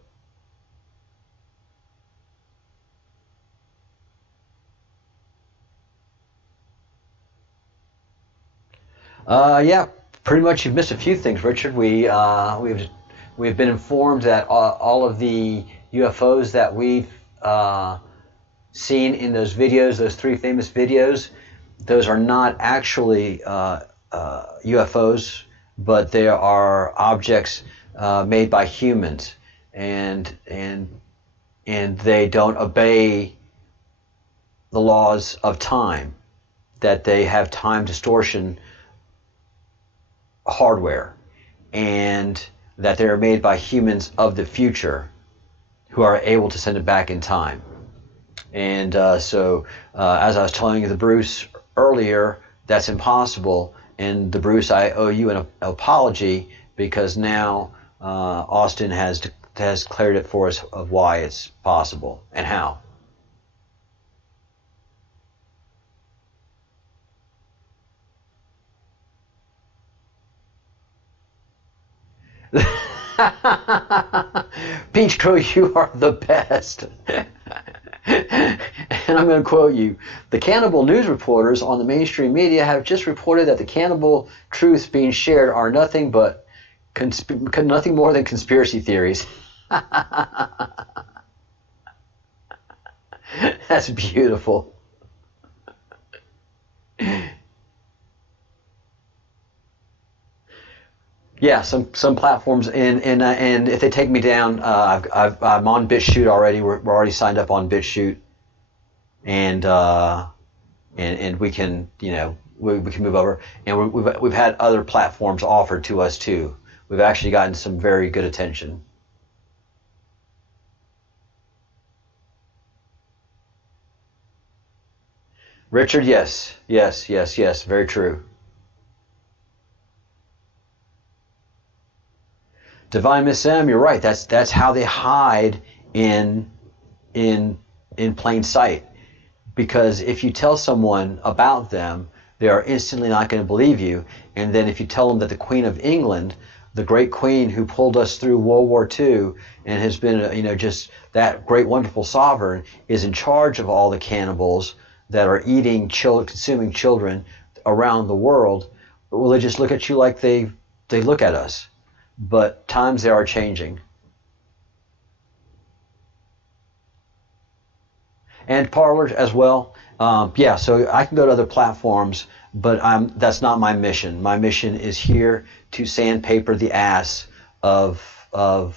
Yeah, pretty much you've missed a few things, Richard. We've been informed that all of the UFOs that we've seen in those videos, those 3 famous videos, those are not actually UFOs, but they are objects made by humans, and they don't obey the laws of time, that they have time distortion hardware, and that they are made by humans of the future who are able to send it back in time. And so as I was telling you, the Bruce earlier, that's impossible. And the Bruce, I owe you an apology, because now Austin has declared it for us of why it's possible and how. Peach Crow, you are the best. And I'm going to quote you. The cannibal news reporters on the mainstream media have just reported that the cannibal truths being shared are nothing more than conspiracy theories. That's beautiful. Yeah, some platforms, and if they take me down, I'm on BitChute already. We're already signed up on BitChute, and we can, we can move over, and we've had other platforms offered to us too. We've actually gotten some very good attention. Richard, yes, very true. Divine Miss M, you're right. That's how they hide in plain sight. Because if you tell someone about them, they are instantly not going to believe you. And then if you tell them that the Queen of England, the great queen who pulled us through World War II and has been, just that great, wonderful sovereign, is in charge of all the cannibals that are eating, consuming children around the world, well, they just look at you like they look at us. But times they are changing. And Parler as well. Yeah, so I can go to other platforms, but that's not my mission. My mission is here to sandpaper the ass of them.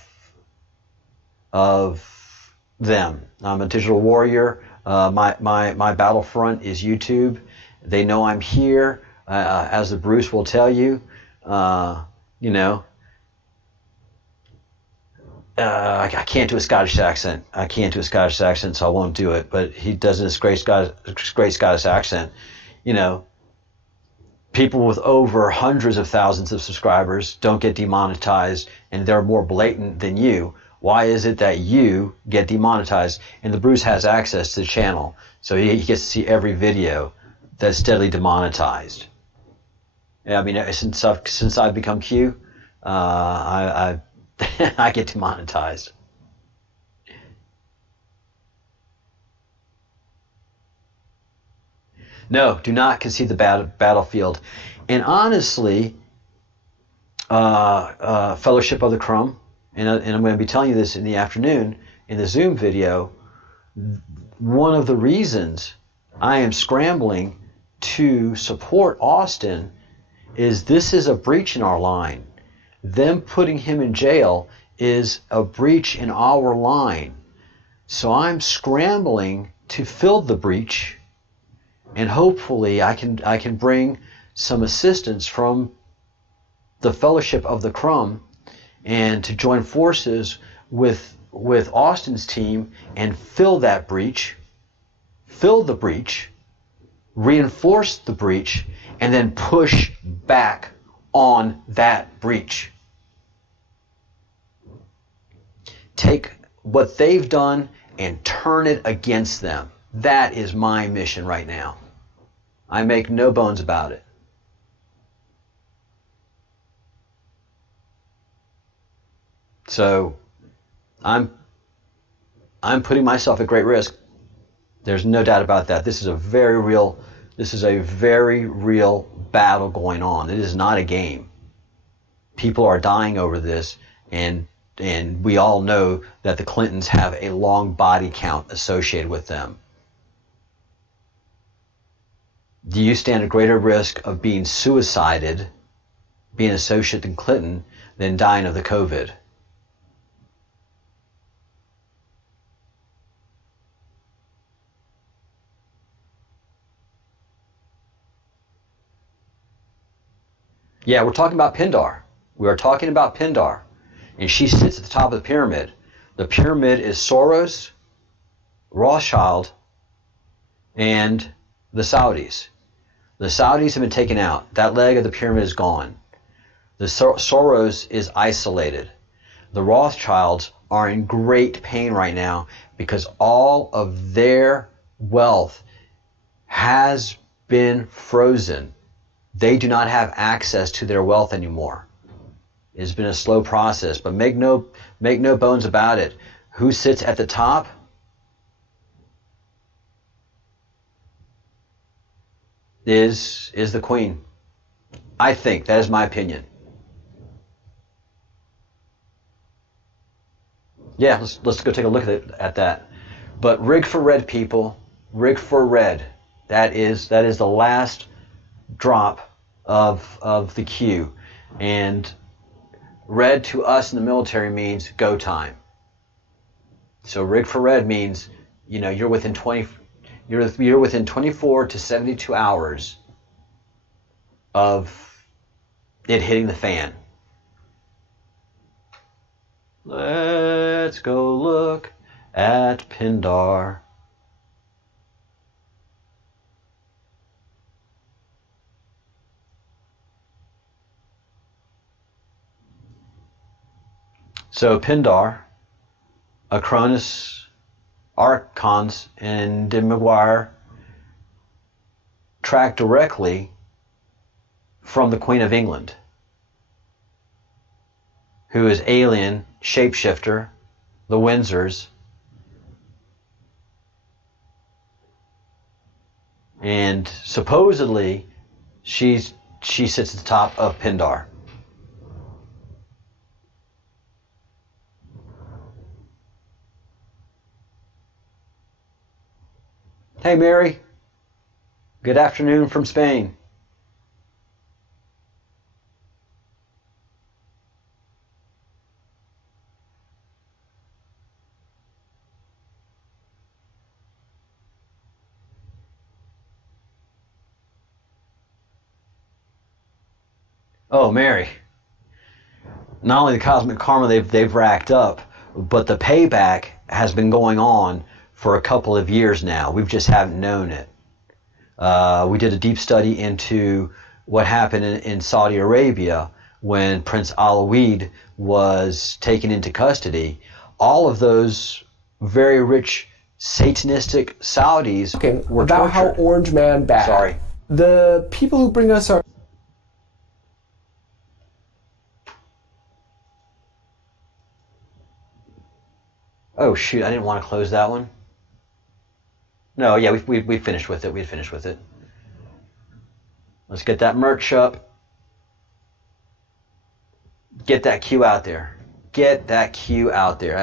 I'm a digital warrior. My battlefront is YouTube. They know I'm here, as the Bruce will tell you. I can't do a Scottish accent. So I won't do it. But he does this great Scottish accent. People with over hundreds of thousands of subscribers don't get demonetized, and they're more blatant than you. Why is it that you get demonetized? And the Bruce has access to the channel, so he gets to see every video that's steadily demonetized. I mean, since I've become Q, I I get demonetized. No, do not concede the battlefield. And honestly, Fellowship of the Crumb, and I'm going to be telling you this in the afternoon in the Zoom video, one of the reasons I am scrambling to support Austin is this is a breach in our line. Them putting him in jail is a breach in our line. So I'm scrambling to fill the breach, and hopefully I can bring some assistance from the Fellowship of the Crumb and to join forces with Austin's team and fill the breach, reinforce the breach, and then push back on that breach. Take what they've done and turn it against them. That is my mission right now. I make no bones about it. So I'm putting myself at great risk. There's no doubt about that. This is a very real battle going on. It is not a game. People are dying over this, and we all know that the Clintons have a long body count associated with them. Do you stand a greater risk of being suicided, being associated with Clinton, than dying of the COVID? Yeah, we're talking about Pindar. We are talking about Pindar. And she sits at the top of the pyramid. The pyramid is Soros, Rothschild, and the Saudis. The Saudis have been taken out. That leg of the pyramid is gone. The Soros is isolated. The Rothschilds are in great pain right now because all of their wealth has been frozen. They do not have access to their wealth anymore. It's been a slow process, but make no bones about it. Who sits at the top? Is the Queen. I think. That is my opinion. Yeah, let's go take a look at that. But rig for red, people. Rig for red. That is the last drop of the queue. And red to us in the military means go time. So rig for red means, you're within 24 to 72 hours of it hitting the fan. Let's go look at Pindar. So Pindar, Acronis, Archons, and De Maguire track directly from the Queen of England, who is alien, shapeshifter, the Windsors, and supposedly she sits at the top of Pindar. Hey Mary, good afternoon from Spain. Oh Mary, not only the cosmic karma they've racked up, but the payback has been going on for a couple of years now. We just haven't known it. We did a deep study into what happened in Saudi Arabia when Prince Alawid was taken into custody. All of those very rich Satanistic Saudis were about tortured. how Orange Man bad. Sorry. The people who bring us our... Oh shoot, I didn't want to close that one. No, yeah, we finished with it. We had finished with it. Let's get that merch up. Get that queue out there. Get that queue out there.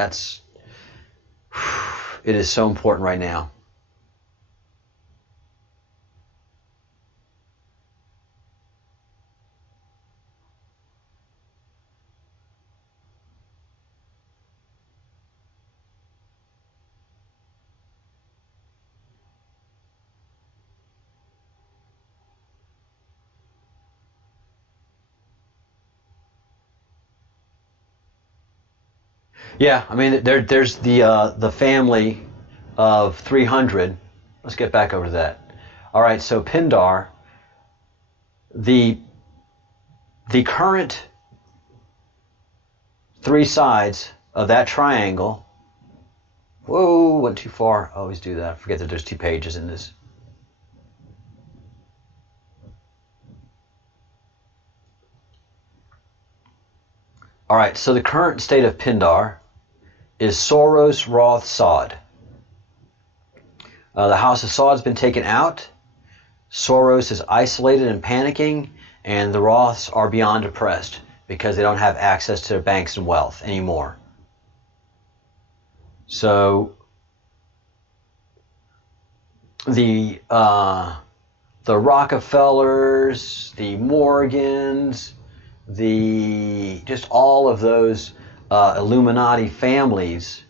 It is so important right now. Yeah, I mean, there's the family of 300. Let's get back over to that. All right, so Pindar, the current three sides of that triangle. Whoa, went too far. I always do that. I forget that there's 2 pages in this. All right, so the current state of Pindar is Soros, Roth, Sod. The House of Sod has been taken out. Soros is isolated and panicking, and the Roths are beyond depressed because they don't have access to their banks and wealth anymore. So the Rockefellers, the Morgans, just all of those Illuminati families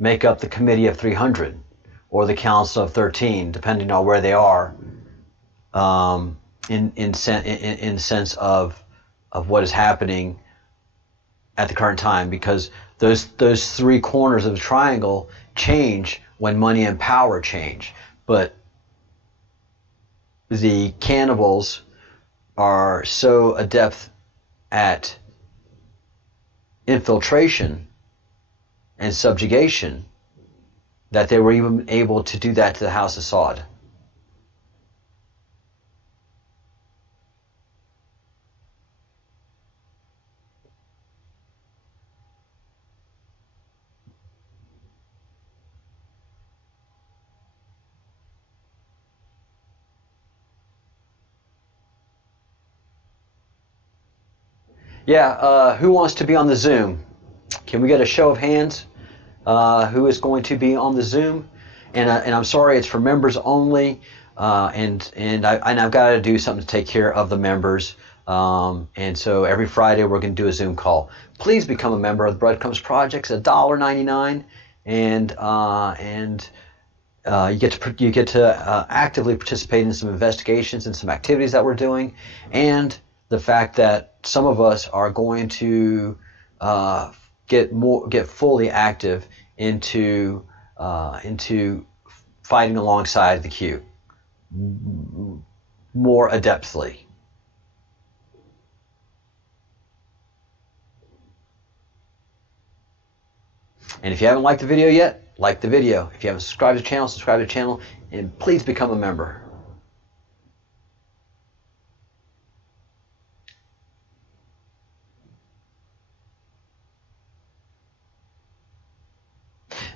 make up the Committee of 300 or the Council of 13, depending on where they are in sense of what is happening at the current time, because those 3 corners of the triangle change when money and power change. But the cannibals are so adept at infiltration and subjugation that they were even able to do that to the House of Sod. Yeah, who wants to be on the Zoom? Can we get a show of hands? Who is going to be on the Zoom? And I'm sorry, it's for members only. And I've got to do something to take care of the members. And so every Friday we're going to do a Zoom call. Please become a member of the Breadcrumbs Project. It's $1.99, and you get to actively participate in some investigations and some activities that we're doing, and the fact that some of us are going to get fully active into fighting alongside the Q more adeptly. And if you haven't liked the video yet, like the video. If you haven't subscribed to the channel, subscribe to the channel, and please become a member.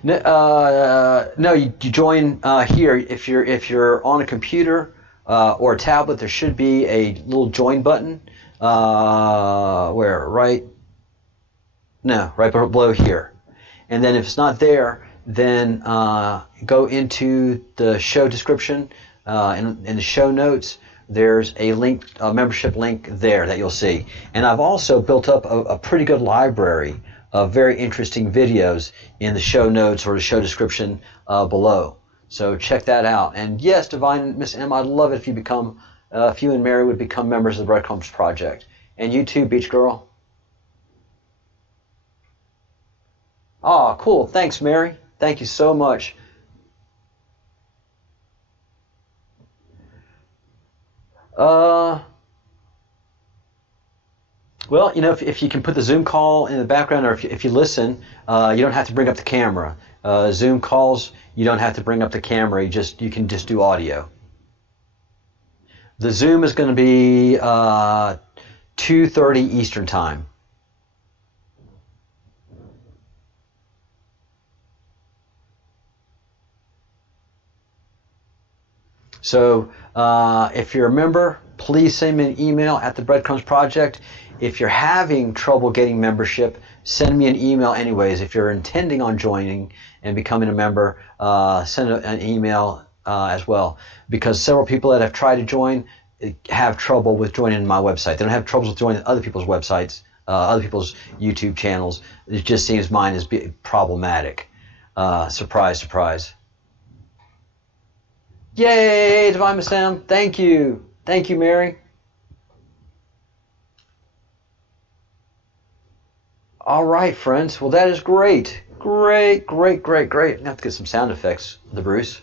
No, you join here. If you're on a computer or a tablet, there should be a little join button. Where? Right below here. And then if it's not there, then go into the show description. In the show notes, there's a link, a membership link there that you'll see. And I've also built up a pretty good library of very interesting videos in the show notes or the show description below. So check that out. And yes, Divine Miss M, I'd love it if you and Mary would become members of the Breadcrumbs Project. And you too, Beach Girl. Oh, cool. Thanks, Mary. Thank you so much. Well, you know, if you can put the Zoom call in the background, or if you listen, you don't have to bring up the camera. Zoom calls, you don't have to bring up the camera. You can just do audio. The Zoom is going to be 2:30 Eastern Time. So if you're a member, please send me an email at the Breadcrumbs Project. If you're having trouble getting membership, send me an email anyways. If you're intending on joining and becoming a member, send an email as well. Because several people that have tried to join have trouble with joining my website. They don't have troubles with joining other people's websites, other people's YouTube channels. It just seems mine is problematic. Surprise, surprise. Yay, Divine Miss M. Thank you. Thank you, Mary. All right, friends. Well, that is great. Great, great, great, great. I have to get some sound effects, the Bruce.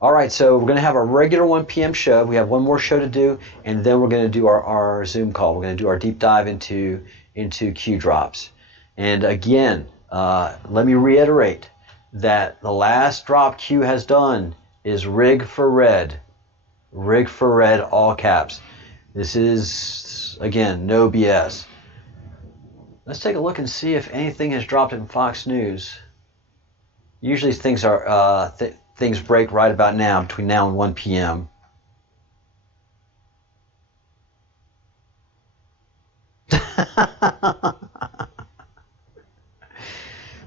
All right, so we're going to have our regular 1 p.m. show. We have one more show to do, and then we're going to do our Zoom call. We're going to do our deep dive into Q drops. And again, let me reiterate that the last drop Q has done is Rig for Red. Rig for Red, all caps. This is, again, no BS. Let's take a look and see if anything has dropped in Fox News. Usually things break right about now, between now and 1 p.m.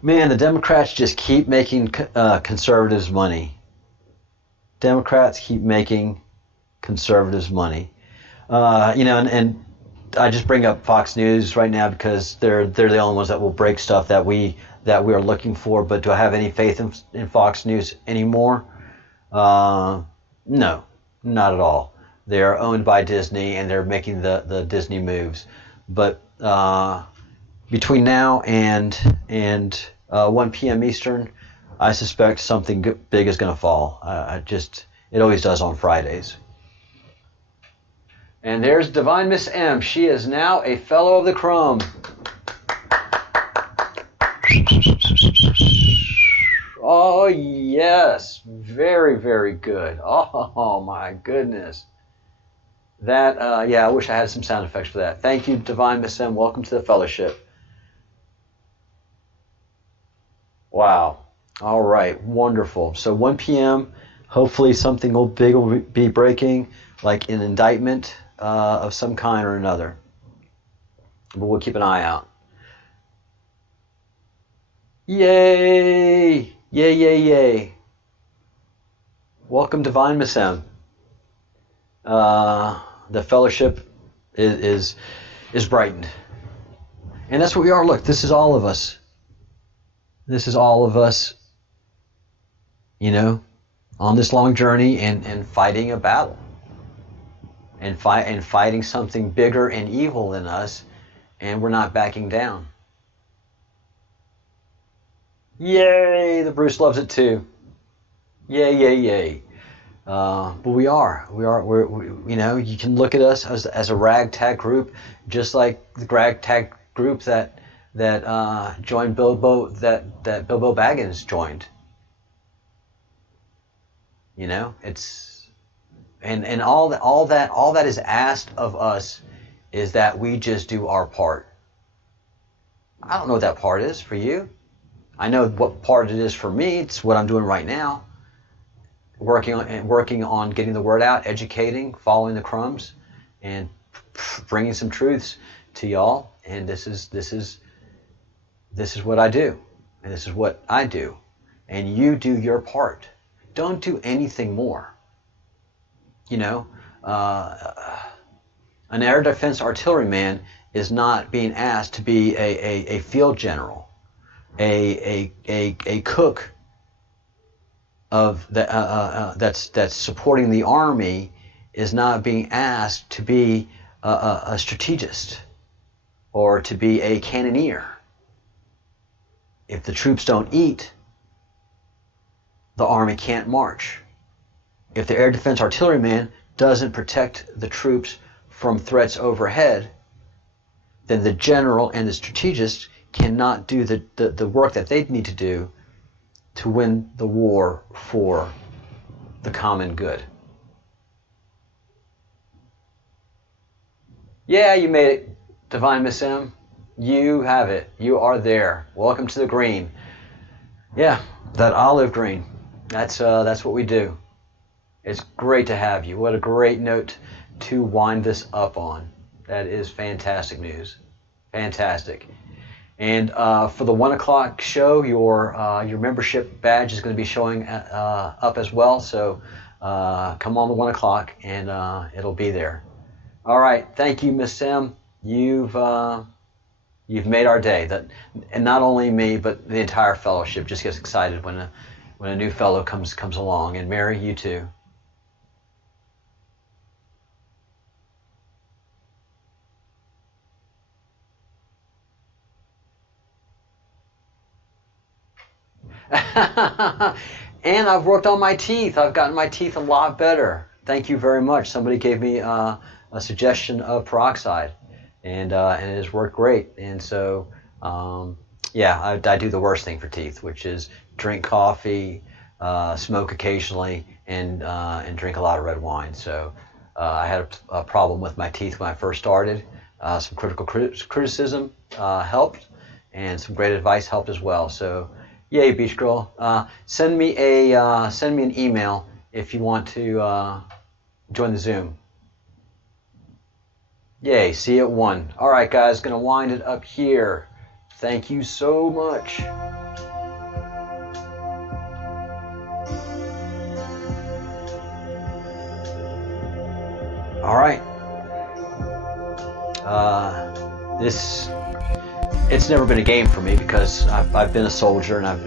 Man, the Democrats just keep making conservatives money. Democrats keep making conservatives money. You know, and I just bring up Fox News right now because they're the only ones that will break stuff that we are looking for. But do I have any faith in Fox News anymore? No, not at all. They are owned by Disney, and they're making the Disney moves. But between now and 1 p.m. Eastern, I suspect something big is going to fall. It always does on Fridays. And there's Divine Miss M. She is now a Fellow of the Crumb. Oh, yes. Very, very good. Oh, my goodness. That, yeah, I wish I had some sound effects for that. Thank you, Divine Miss M. Welcome to the fellowship. Wow. All right. Wonderful. So 1 p.m., hopefully something big will be breaking, like an indictment of some kind or another. But we'll keep an eye out. Yay! Yay, yay, yay. Welcome, Divine Miss M. the fellowship is brightened. And that's what we are. Look, this is all of us. This is all of us, on this long journey and fighting a battle. And fighting something bigger and evil than us, and we're not backing down. Yay! The Bruce loves it too. Yay, yay, yay. But we're you can look at us as a ragtag group, just like the ragtag group that joined Bilbo, that Bilbo Baggins joined. It's and all that is asked of us is that we just do our part. I don't know what that part is for you. I know what part it is for me. It's what I'm doing right now. Working on getting the word out, educating, following the crumbs, and bringing some truths to y'all. And this is what I do, and this is what I do, and you do your part. Don't do anything more. An air defense artilleryman is not being asked to be a field general. A cook of that's supporting the army is not being asked to be a strategist or to be a cannoneer. If the troops don't eat, the army can't march. If the air defense artilleryman doesn't protect the troops from threats overhead, then the general and the strategist cannot do the work that they need to do to win the war for the common good. Yeah, you made it, Divine Miss M. You have it. You are there. Welcome to the green. Yeah, that olive green. That's what we do. It's great to have you. What a great note to wind this up on. That is fantastic news. Fantastic. And for the 1 o'clock show, your membership badge is going to be showing up as well. So come on the 1 o'clock, and it'll be there. All right. Thank you, Miss Sim. You've made our day. And not only me, but the entire fellowship just gets excited when a new fellow comes along. And Mary, you too. And I've worked on my teeth. I've gotten my teeth a lot better. Thank you very much. Somebody gave me a suggestion of peroxide, and it has worked great. And so, I do the worst thing for teeth, which is drink coffee, smoke occasionally, and drink a lot of red wine. So I had a problem with my teeth when I first started. Some critical criticism helped, and some great advice helped as well. So. Yay, Beach Girl. Send me an email if you want to join the Zoom. Yay, see you at 1. All right, guys, going to wind it up here. Thank you so much. All right. It's never been a game for me because I've been a soldier and I've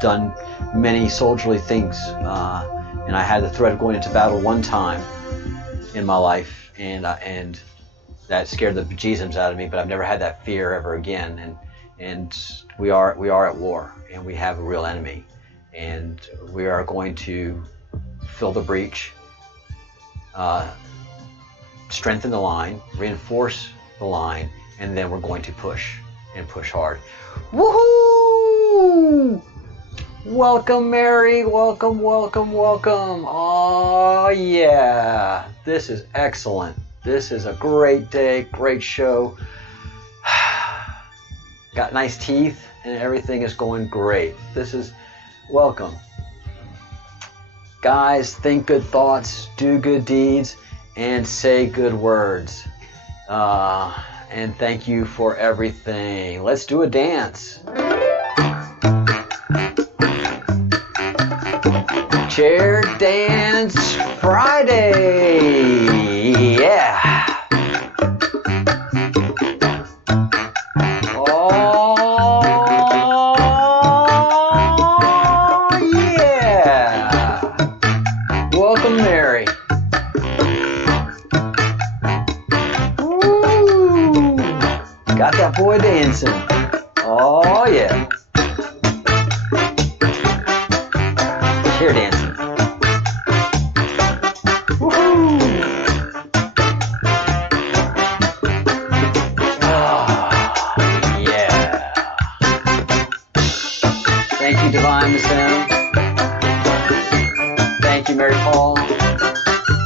done many soldierly things, and I had the threat of going into battle one time in my life, and that scared the bejesus out of me. But I've never had that fear ever again. And we are at war, and we have a real enemy, and we are going to fill the breach, strengthen the line, reinforce the line. And then we're going to push and push hard. Woohoo! Welcome, Mary. Welcome, welcome, welcome. Oh, yeah. This is excellent. This is a great day, great show. Got nice teeth, and everything is going great. Welcome. Guys, think good thoughts, do good deeds, and say good words. And thank you for everything. Let's do a dance. Chair Dance Friday. Yeah. Oh, yeah. Welcome, Mary. Woo. Got that boy dancing. Oh, yeah. Chair dancing. Woohoo! Oh, yeah. Thank you, Divine Miss M. Thank you, Mary Paul.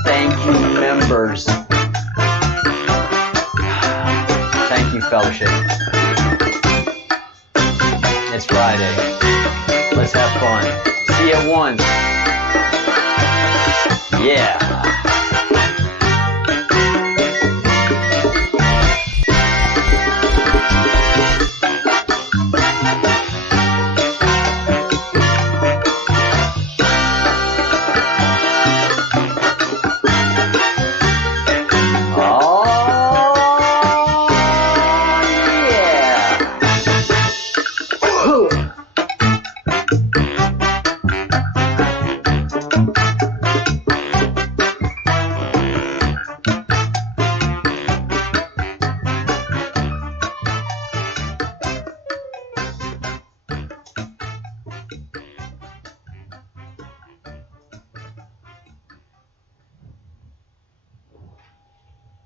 Thank you, members. Thank you, fellowship. It's Friday. Let's have fun. See you at 1. Yeah.